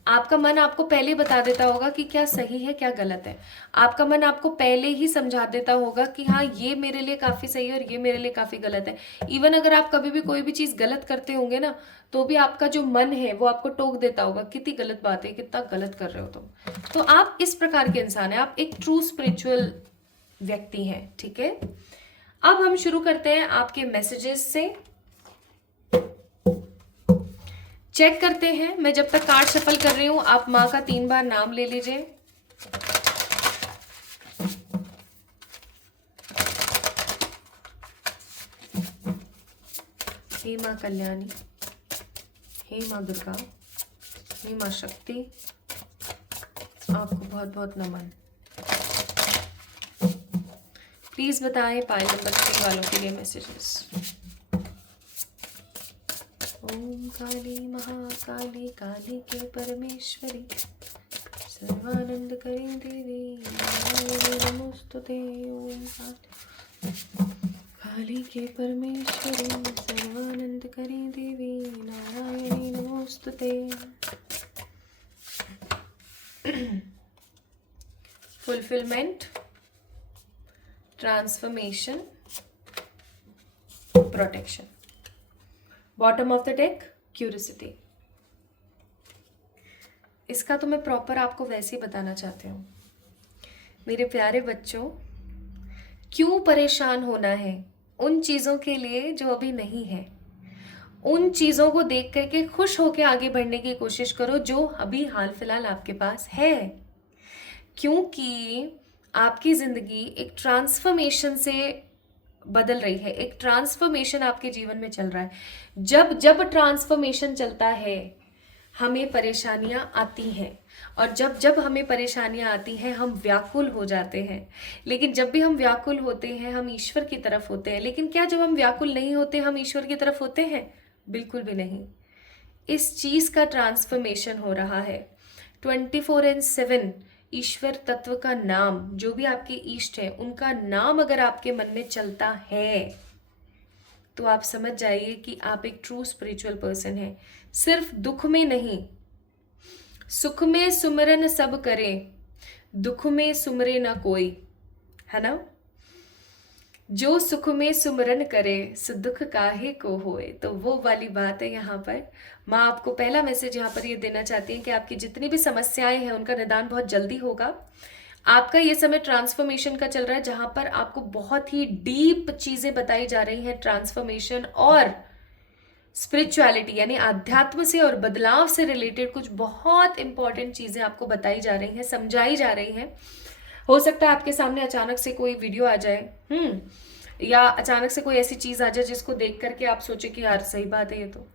आपका मन आपको पहले बता देता होगा कि क्या सही है क्या गलत है। आपका मन आपको पहले ही समझा देता होगा कि हाँ, ये मेरे लिए काफ़ी सही है और ये मेरे लिए काफ़ी गलत है। इवन अगर आप कभी भी कोई भी चीज़ गलत करते होंगे ना, तो भी आपका जो मन है वो आपको टोक देता होगा, कितनी गलत बात है, कितना गलत कर रहे हो तुम। तो आप इस प्रकार के इंसान हैं, आप एक ट्रू स्पिरिचुअल व्यक्ति हैं। ठीक है, अब हम शुरू करते हैं आपके मैसेजेस से। चेक करते हैं, मैं जब तक कार्ड शफल कर रही हूं, आप माँ का 3 बार नाम ले लीजिए। हे माँ कल्याणी, हे माँ दुर्गा, हे माँ शक्ति, आपको बहुत बहुत नमन। प्लीज बताएं पाइल नंबर 3 वालों के लिए मैसेजेस। ओम काली महाकाली, काली के परमेश्वरी, सर्वानंद करी देवी, नमोस्तुते। ओम काली के परमेश्वरी, सर्वानंद करी देवी, नारायणी नमोस्तुते। Fulfilment, transformation, protection. Bottom of the deck, curiosity. इसका तो मैं प्रॉपर आपको वैसे ही बताना चाहती हूँ। मेरे प्यारे बच्चों, क्यों परेशान होना है उन चीज़ों के लिए जो अभी नहीं है। उन चीज़ों को देख करके खुश होकर आगे बढ़ने की कोशिश करो जो अभी हाल फिलहाल आपके पास है, क्योंकि आपकी ज़िंदगी एक ट्रांसफॉर्मेशन से बदल रही है। एक ट्रांसफॉर्मेशन आपके जीवन में चल रहा है। जब जब ट्रांसफॉर्मेशन चलता है हमें परेशानियां आती हैं, और जब जब हमें परेशानियां आती हैं हम व्याकुल हो जाते हैं। लेकिन जब भी हम व्याकुल होते हैं हम ईश्वर की तरफ होते हैं। लेकिन क्या जब हम व्याकुल नहीं होते हम ईश्वर की तरफ होते हैं? बिल्कुल भी नहीं। इस चीज़ का ट्रांसफॉर्मेशन हो रहा है। 24/7 ईश्वर तत्व का नाम, जो भी आपके इष्ट है उनका नाम अगर आपके मन में चलता है तो आप समझ जाइए कि आप एक ट्रू स्पिरिचुअल पर्सन हैं। सिर्फ दुख में नहीं, सुख में सुमरन सब करे, दुख में सुमरे ना कोई, है ना। जो सुख में सुमरन करे सो दुख काहे को होए। तो वो वाली बात है यहाँ पर। माँ आपको पहला मैसेज यहाँ पर ये देना चाहती है कि आपकी जितनी भी समस्याएं हैं उनका निदान बहुत जल्दी होगा। आपका ये समय ट्रांसफॉर्मेशन का चल रहा है, जहां पर आपको बहुत ही डीप चीजें बताई जा रही हैं। ट्रांसफॉर्मेशन और स्पिरिचुअलिटी यानी आध्यात्म से और बदलाव से रिलेटेड कुछ बहुत इंपॉर्टेंट चीजें आपको बताई जा रही हैं, समझाई जा रही हैं। हो सकता है आपके सामने अचानक से कोई वीडियो आ जाए, या अचानक से कोई ऐसी चीज आ जाए जिसको देख करके आप सोचे कि यार सही बात है ये तो।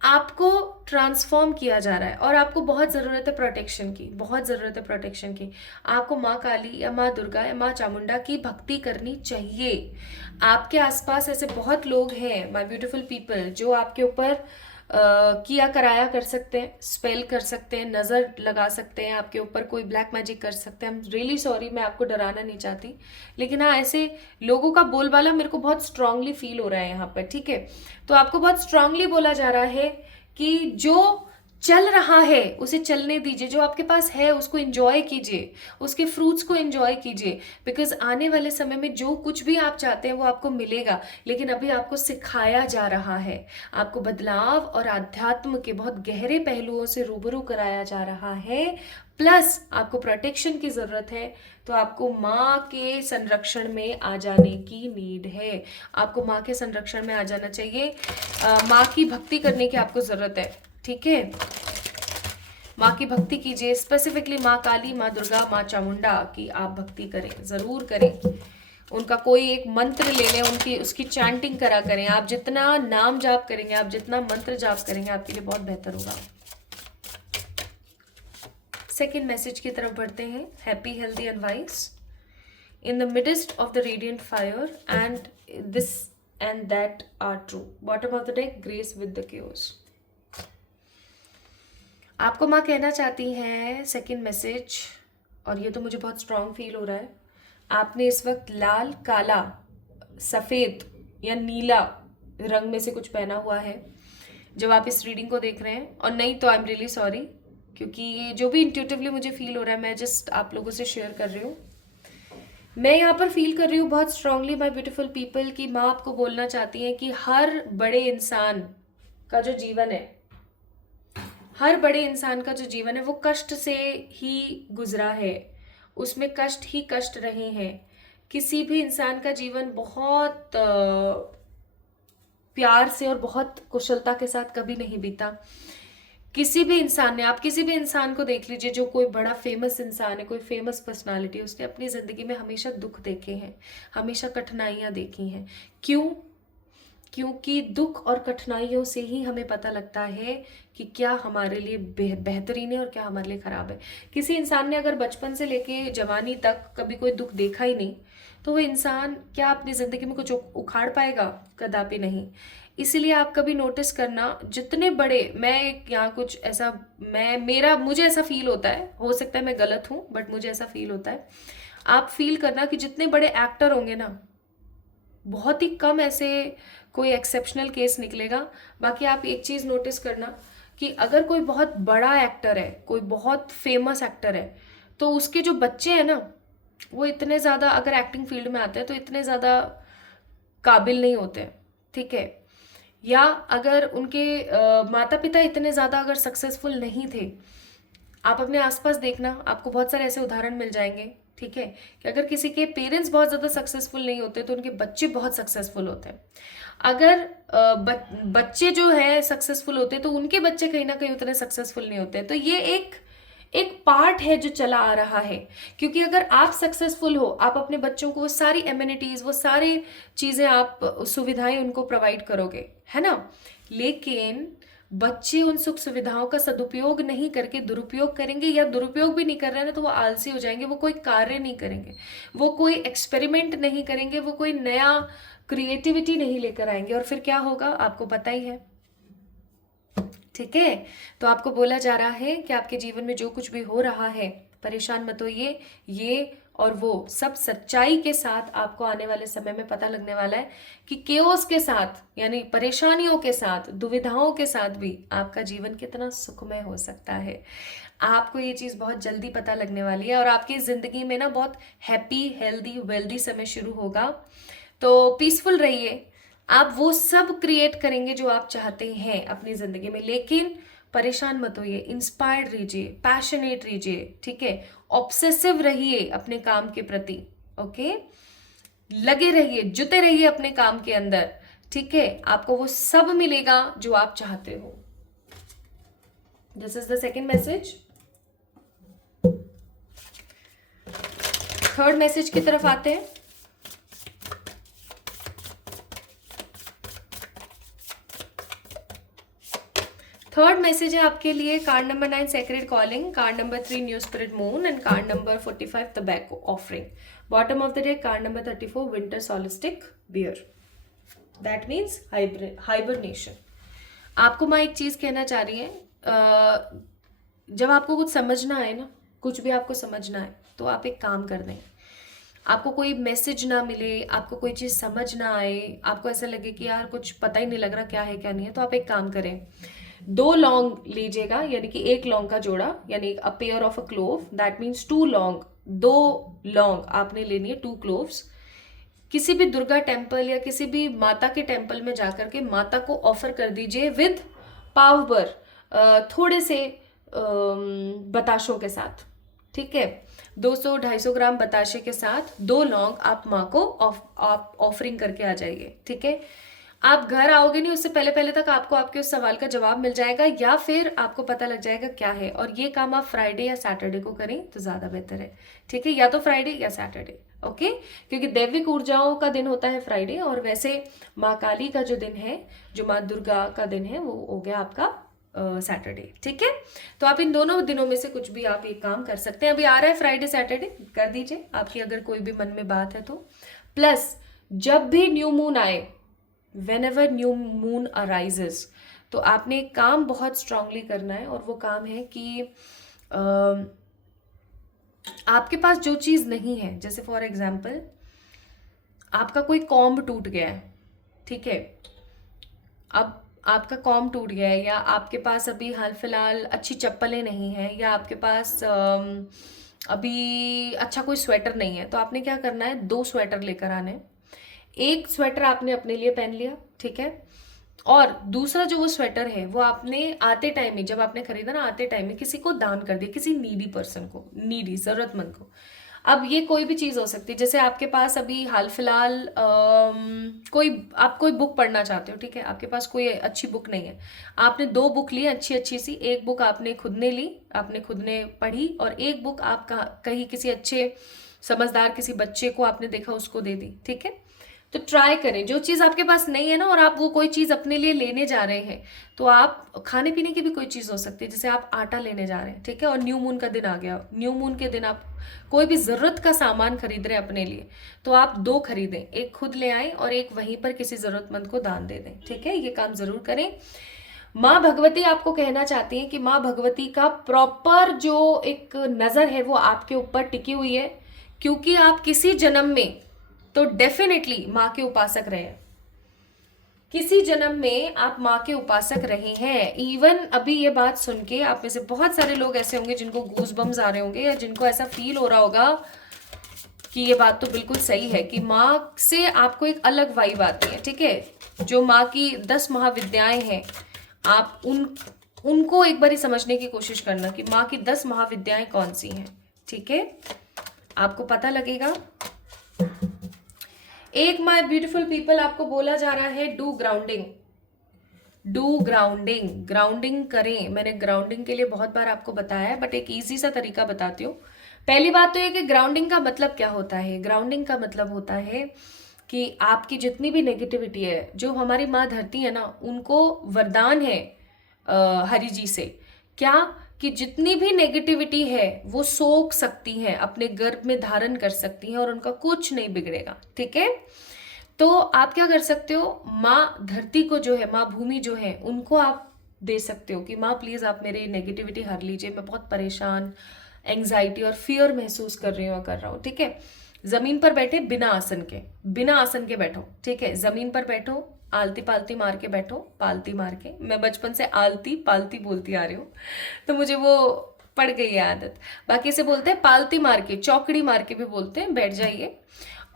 आपको ट्रांसफॉर्म किया जा रहा है और आपको बहुत ज़रूरत है प्रोटेक्शन की, बहुत ज़रूरत है प्रोटेक्शन की। आपको माँ काली या माँ दुर्गा या माँ चामुंडा की भक्ति करनी चाहिए। आपके आसपास ऐसे बहुत लोग हैं माय ब्यूटीफुल पीपल जो आपके ऊपर किया कराया कर सकते हैं, स्पेल कर सकते हैं, नज़र लगा सकते हैं आपके ऊपर, कोई ब्लैक मैजिक कर सकते हैं। आई एम रियली सॉरी, मैं आपको डराना नहीं चाहती, लेकिन हाँ ऐसे लोगों का बोलबाला मेरे को बहुत स्ट्रांगली फील हो रहा है यहाँ पर, ठीक है। तो आपको बहुत स्ट्रांगली बोला जा रहा है कि जो चल रहा है उसे चलने दीजिए, जो आपके पास है उसको एंजॉय कीजिए, उसके फ्रूट्स को एंजॉय कीजिए, बिकॉज आने वाले समय में जो कुछ भी आप चाहते हैं वो आपको मिलेगा। लेकिन अभी आपको सिखाया जा रहा है, आपको बदलाव और आध्यात्म के बहुत गहरे पहलुओं से रूबरू कराया जा रहा है, प्लस आपको प्रोटेक्शन की ज़रूरत है। तो आपको माँ के संरक्षण में आ जाने की नीड है, आपको माँ के संरक्षण में आ जाना चाहिए। माँ की भक्ति करने की आपको ज़रूरत है, ठीक है। माँ की भक्ति कीजिए, स्पेसिफिकली माँ काली, माँ दुर्गा, माँ चामुंडा की आप भक्ति करें, ज़रूर करें। उनका कोई एक मंत्र ले लें, उनकी उसकी चैंटिंग करा करें। आप जितना नाम जाप करेंगे, आप जितना मंत्र जाप करेंगे, आपके लिए बहुत बेहतर होगा। सेकेंड मैसेज की तरफ बढ़ते हैं। Happy healthy and wise in the midst of the radiant fire, and this and that are true. Bottom of the deck, grace with the chaos. आपको माँ कहना चाहती हैं सेकंड मैसेज, और ये तो मुझे बहुत स्ट्रांग फील हो रहा है। आपने इस वक्त लाल, काला, सफ़ेद या नीला रंग में से कुछ पहना हुआ है जब आप इस रीडिंग को देख रहे हैं, और नहीं तो आई एम रियली सॉरी, क्योंकि ये जो भी इंट्यूटिवली मुझे फील हो रहा है मैं जस्ट आप लोगों से शेयर कर रही हूँ। मैं यहाँ पर फील कर रही हूँ बहुत स्ट्रांगली माय ब्यूटीफुल पीपल की माँ आपको बोलना चाहती हैं कि हर बड़े इंसान का जो जीवन है, हर बड़े इंसान का जो जीवन है वो कष्ट से ही गुजरा है, उसमें कष्ट ही कष्ट रहे हैं। किसी भी इंसान का जीवन बहुत प्यार से और बहुत कुशलता के साथ कभी नहीं बीता। किसी भी इंसान ने, आप किसी भी इंसान को देख लीजिए जो कोई बड़ा फेमस इंसान है, कोई फेमस पर्सनालिटी, उसने अपनी ज़िंदगी में हमेशा दुख देखे हैं, हमेशा कठिनाइयाँ देखी हैं। क्यों? क्योंकि दुख और कठिनाइयों से ही हमें पता लगता है कि क्या हमारे लिए बेहतरीन है और क्या हमारे लिए ख़राब है। किसी इंसान ने अगर बचपन से लेके जवानी तक कभी कोई दुख देखा ही नहीं, तो वो इंसान क्या अपनी ज़िंदगी में कुछ उखाड़ पाएगा? कदापि नहीं। इसीलिए आप कभी नोटिस करना, जितने बड़े, मैं यहाँ कुछ ऐसा, मुझे ऐसा फील होता है, हो सकता है मैं गलत हूँ बट मुझे ऐसा फील होता है। आप फील करना कि जितने बड़े एक्टर होंगे ना, बहुत ही कम ऐसे कोई एक्सेप्शनल केस निकलेगा। बाकी आप एक चीज़ नोटिस करना कि अगर कोई बहुत बड़ा एक्टर है, कोई बहुत फेमस एक्टर है, तो उसके जो बच्चे हैं ना, वो इतने ज़्यादा, अगर एक्टिंग फील्ड में आते हैं तो इतने ज़्यादा काबिल नहीं होते, ठीक है। या अगर उनके माता पिता इतने ज़्यादा अगर सक्सेसफुल नहीं थे, आप अपने आसपास देखना, आपको बहुत सारे ऐसे उदाहरण मिल जाएंगे, ठीक है, कि अगर किसी के पेरेंट्स बहुत ज़्यादा सक्सेसफुल नहीं होते तो उनके बच्चे बहुत सक्सेसफुल होते हैं। अगर बच्चे जो है सक्सेसफुल होते हैं तो उनके बच्चे कहीं ना कहीं उतने सक्सेसफुल नहीं होते। तो ये एक पार्ट है जो चला आ रहा है, क्योंकि अगर आप सक्सेसफुल हो, आप अपने बच्चों को वो सारी एमिनिटीज़, वो सारी चीज़ें, आप सुविधाएं उनको प्रोवाइड करोगे, है ना। लेकिन बच्चे उन सुख सुविधाओं का सदुपयोग नहीं करके दुरुपयोग करेंगे, या दुरुपयोग भी नहीं कर रहे हैं ना तो वो आलसी हो जाएंगे, वो कोई कार्य नहीं करेंगे, वो कोई एक्सपेरिमेंट नहीं करेंगे, वो कोई नया क्रिएटिविटी नहीं लेकर आएंगे, और फिर क्या होगा आपको पता ही है, ठीक है। तो आपको बोला जा रहा है कि आपके जीवन में जो कुछ भी हो रहा है, परेशान मत होइए, ये और वो सब सच्चाई के साथ आपको आने वाले समय में पता लगने वाला है कि केओस के साथ, यानी परेशानियों के साथ, दुविधाओं के साथ भी आपका जीवन कितना सुखमय हो सकता है। आपको ये चीज़ बहुत जल्दी पता लगने वाली है और आपकी ज़िंदगी में ना बहुत हैप्पी, हेल्दी, वेल्दी समय शुरू होगा। तो पीसफुल रहिए, आप वो सब क्रिएट करेंगे जो आप चाहते हैं अपनी ज़िंदगी में। लेकिन परेशान मत होइए, इंस्पायर्ड रहिए, पैशनेट रहिए, ठीक है, ऑब्सेसिव रहिए अपने काम के प्रति, ओके, लगे रहिए, जुटे रहिए अपने काम के अंदर, ठीक है। आपको वो सब मिलेगा जो आप चाहते हो। This is the second message. Third message की तरफ आते हैं। थर्ड मैसेज है आपके लिए, card number 9 sacred calling, card number 3 new spirit moon and card number 45 tobacco offering. Bottom of the day card number 34 winter solstice bear, that means hibernation. आपको मैं एक चीज कहना चाह रही है, जब आपको कुछ समझना है ना, कुछ भी आपको समझना है तो आप एक काम कर दें। आपको कोई मैसेज ना मिले, आपको कोई चीज़ समझ ना आए, आपको ऐसा लगे कि यार कुछ पता ही नहीं लग रहा क्या है क्या नहीं है, तो आप एक काम करें, 2 लौंग लीजिएगा, यानी कि 1 लौंग का जोड़ा, यानी a pair of a clove, that means 2 लौंग, 2 लौंग आपने लेनी है, 2 क्लोव्स। किसी भी दुर्गा टेम्पल या किसी भी माता के टेम्पल में जाकर के माता को ऑफर कर दीजिए विद पावर, थोड़े से बताशों के साथ, ठीक है, 200-250 ग्राम बताशे के साथ 2 लौंग आप माँ को ऑफरिंग करके आ जाइए, ठीक है। आप घर आओगे नहीं, उससे पहले पहले तक आपको आपके उस सवाल का जवाब मिल जाएगा, या फिर आपको पता लग जाएगा क्या है। और ये काम आप फ्राइडे या सैटरडे को करें तो ज़्यादा बेहतर है, ठीक है, या तो फ्राइडे या सैटरडे, ओके, क्योंकि दैविक ऊर्जाओं का दिन होता है फ्राइडे, और वैसे माँ काली का जो दिन है, जो माँ दुर्गा का दिन है, वो हो गया आपका सैटरडे, ठीक है। तो आप इन दोनों दिनों में से कुछ भी आप एक काम कर सकते हैं। अभी आ रहा है फ्राइडे सैटरडे, कर दीजिए आपकी अगर कोई भी मन में बात है तो। प्लस जब भी न्यू मून आए, when ever new moon arises, तो आपने एक काम बहुत स्ट्रांगली करना है, और वो काम है कि आपके पास जो चीज़ नहीं है, जैसे फॉर एग्जाम्पल आपका कोई कॉम्ब टूट गया है, ठीक है, अब आपका कॉम्ब टूट गया है, या आपके पास अभी हाल फिलहाल अच्छी चप्पलें नहीं हैं, या आपके पास अभी अच्छा कोई स्वेटर नहीं है, तो आपने क्या करना है, 2 स्वेटर लेकर आने। एक स्वेटर आपने अपने लिए पहन लिया, ठीक है, और दूसरा जो वो स्वेटर है वो आपने आते टाइम में, जब आपने खरीदा ना, आते टाइम में किसी को दान कर दिया, किसी नीडी पर्सन को, नीडी जरूरतमंद को। अब ये कोई भी चीज़ हो सकती है, जैसे आपके पास अभी हाल फिलहाल कोई, आप कोई बुक पढ़ना चाहते हो, ठीक है, आपके पास कोई अच्छी बुक नहीं है, आपने 2 बुक ली अच्छी अच्छी सी, एक बुक आपने खुद ने ली, आपने खुद ने पढ़ी, और एक बुक आप कहीं किसी अच्छे समझदार किसी बच्चे को आपने देखा उसको दे दी, ठीक है। तो ट्राई करें, जो चीज़ आपके पास नहीं है ना, और आप वो कोई चीज़ अपने लिए लेने जा रहे हैं, तो आप खाने पीने की भी कोई चीज़ हो सकती है, जैसे आप आटा लेने जा रहे हैं, ठीक है, और न्यू मून का दिन आ गया, न्यू मून के दिन आप कोई भी ज़रूरत का सामान खरीद रहे हैं अपने लिए, तो आप 2 खरीदें, एक खुद ले आए और एक वहीं पर किसी ज़रूरतमंद को दान दे दें, ठीक है, ये काम ज़रूर करें। माँ भगवती आपको कहना चाहती हैं कि माँ भगवती का प्रॉपर जो एक नज़र है वो आपके ऊपर टिकी हुई है, क्योंकि आप किसी जन्म में तो डेफिनेटली माँ के उपासक रहे हैं, किसी जन्म में आप माँ के उपासक रहे हैं। इवन अभी ये बात सुन के आप में से बहुत सारे लोग ऐसे होंगे जिनको गूज बम्स आ रहे होंगे, या जिनको ऐसा फील हो रहा होगा कि ये बात तो बिल्कुल सही है कि माँ से आपको एक अलग वाइब आती है, ठीक है। जो माँ की 10 महाविद्याएं हैं, आप उनको एक बार समझने की कोशिश करना कि माँ की 10 महाविद्याएं कौन सी हैं, ठीक है, आपको पता लगेगा। एक माय ब्यूटीफुल पीपल, आपको बोला जा रहा है do grounding, do grounding, grounding करें। मैंने ग्राउंडिंग के लिए बहुत बार आपको बताया है, बट एक इजी सा तरीका बताती हूँ। पहली बात तो ये कि ग्राउंडिंग का मतलब क्या होता है। ग्राउंडिंग का मतलब होता है कि आपकी जितनी भी नेगेटिविटी है, जो हमारी माँ धरती है ना, उनको वरदान है हरि जी से, क्या कि जितनी भी नेगेटिविटी है वो सोख सकती हैं, अपने गर्भ में धारण कर सकती हैं, और उनका कुछ नहीं बिगड़ेगा, ठीक है। तो आप क्या कर सकते हो, माँ धरती को जो है, माँ भूमि जो है, उनको आप दे सकते हो कि माँ प्लीज़ आप मेरी नेगेटिविटी हर लीजिए, मैं बहुत परेशान, एंग्जाइटी और फियर महसूस कर रही हूँ, कर रहा हूँ, ठीक है। ज़मीन पर बैठे, बिना आसन के बैठो, ठीक है, ज़मीन पर बैठो, आलती पालती मार के बैठो, पालती मार के, मैं बचपन से आलती पालती बोलती आ रही हूँ, तो मुझे वो पड़ गई है आदत। बाकी इसे बोलते हैं पालती मार के, चौकड़ी मार के भी बोलते हैं। बैठ जाइए,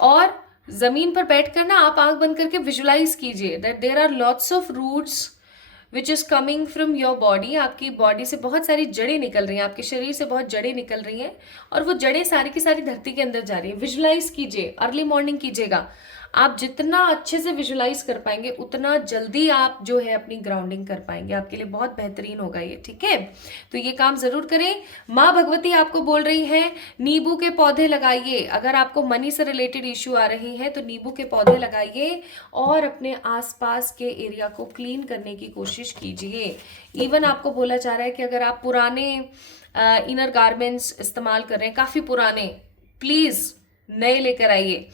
और ज़मीन पर बैठ कर ना आप आंख बंद करके विजुलाइज कीजिए that there are lots of roots which is coming from your body. आपकी बॉडी से बहुत सारी जड़ें निकल रही हैं, आपके शरीर से बहुत जड़ें निकल रही हैं, और वो जड़ें सारी की सारी धरती के अंदर जा रही हैं। विजुलाइज कीजिए, अर्ली मॉर्निंग कीजिएगा। आप जितना अच्छे से विजुलाइज कर पाएंगे उतना जल्दी आप जो है अपनी ग्राउंडिंग कर पाएंगे, आपके लिए बहुत बेहतरीन होगा ये, ठीक है। तो ये काम जरूर करें। माँ भगवती आपको बोल रही हैं नींबू के पौधे लगाइए। अगर आपको मनी से रिलेटेड इश्यू आ रही है तो नींबू के पौधे लगाइए और अपने आसपास के एरिया को क्लीन करने की कोशिश कीजिए। इवन आपको बोला जा रहा है कि अगर आप पुराने इनर गारमेंट्स इस्तेमाल कर रहे हैं, काफी पुराने, प्लीज नए लेकर आइए।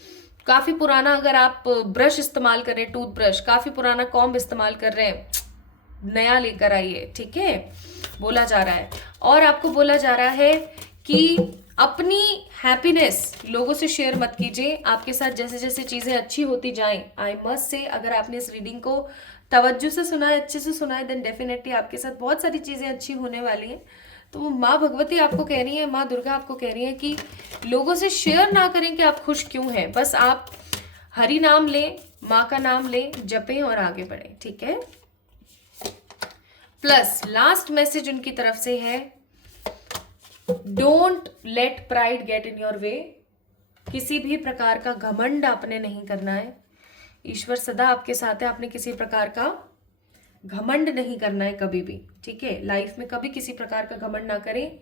काफी पुराना अगर आप ब्रश इस्तेमाल कर रहे हैं, टूथब्रश, काफी पुराना कॉम्ब इस्तेमाल कर रहे हैं, नया लेकर आइए, ठीक है, बोला जा रहा है। और आपको बोला जा रहा है कि अपनी हैप्पीनेस लोगों से शेयर मत कीजिए। आपके साथ जैसे जैसे चीजें अच्छी होती जाएं, आई मस्ट से अगर आपने इस रीडिंग को तवज्जो से सुना है, अच्छे से सुना है, देन डेफिनेटली आपके साथ बहुत सारी चीजें अच्छी होने वाली हैं। तो माँ भगवती आपको कह रही है, माँ दुर्गा आपको कह रही है कि लोगों से शेयर ना करें कि आप खुश क्यों हैं, बस आप हरि नाम लें, माँ का नाम लें, जपें और आगे बढ़ें, ठीक है। प्लस लास्ट मैसेज उनकी तरफ से है, don't let pride get in your way. किसी भी प्रकार का घमंड आपने नहीं करना है। ईश्वर सदा आपके साथ है, आपने किसी प्रकार का घमंड नहीं करना है कभी भी, ठीक है। लाइफ में कभी किसी प्रकार का घमंड ना करें।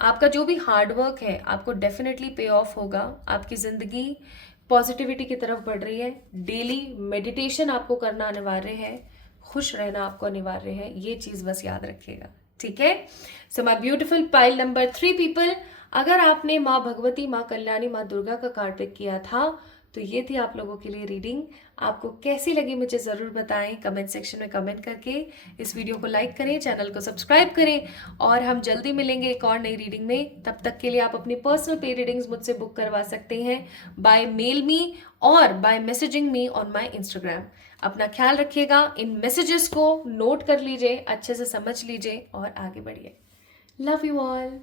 आपका जो भी हार्डवर्क है आपको डेफिनेटली पे ऑफ होगा। आपकी जिंदगी पॉजिटिविटी की तरफ बढ़ रही है। डेली मेडिटेशन आपको करना अनिवार्य है, खुश रहना आपको अनिवार्य है, ये चीज बस याद रखिएगा, ठीक है। So my beautiful pile number 3 people, अगर आपने माँ भगवती, माँ कल्याणी, माँ दुर्गा का कार्ड पिक किया था तो ये थी आप लोगों के लिए रीडिंग। आपको कैसी लगी मुझे ज़रूर बताएं कमेंट सेक्शन में कमेंट करके। इस वीडियो को लाइक करें, चैनल को सब्सक्राइब करें और हम जल्दी मिलेंगे एक और नई रीडिंग में। तब तक के लिए आप अपनी पर्सनल पे रीडिंग्स मुझसे बुक करवा सकते हैं बाय मेल मी और by messaging me on my Instagram. अपना ख्याल रखिएगा, इन मैसेजेस को नोट कर लीजिए, अच्छे से समझ लीजिए और आगे बढ़िए। Love you all.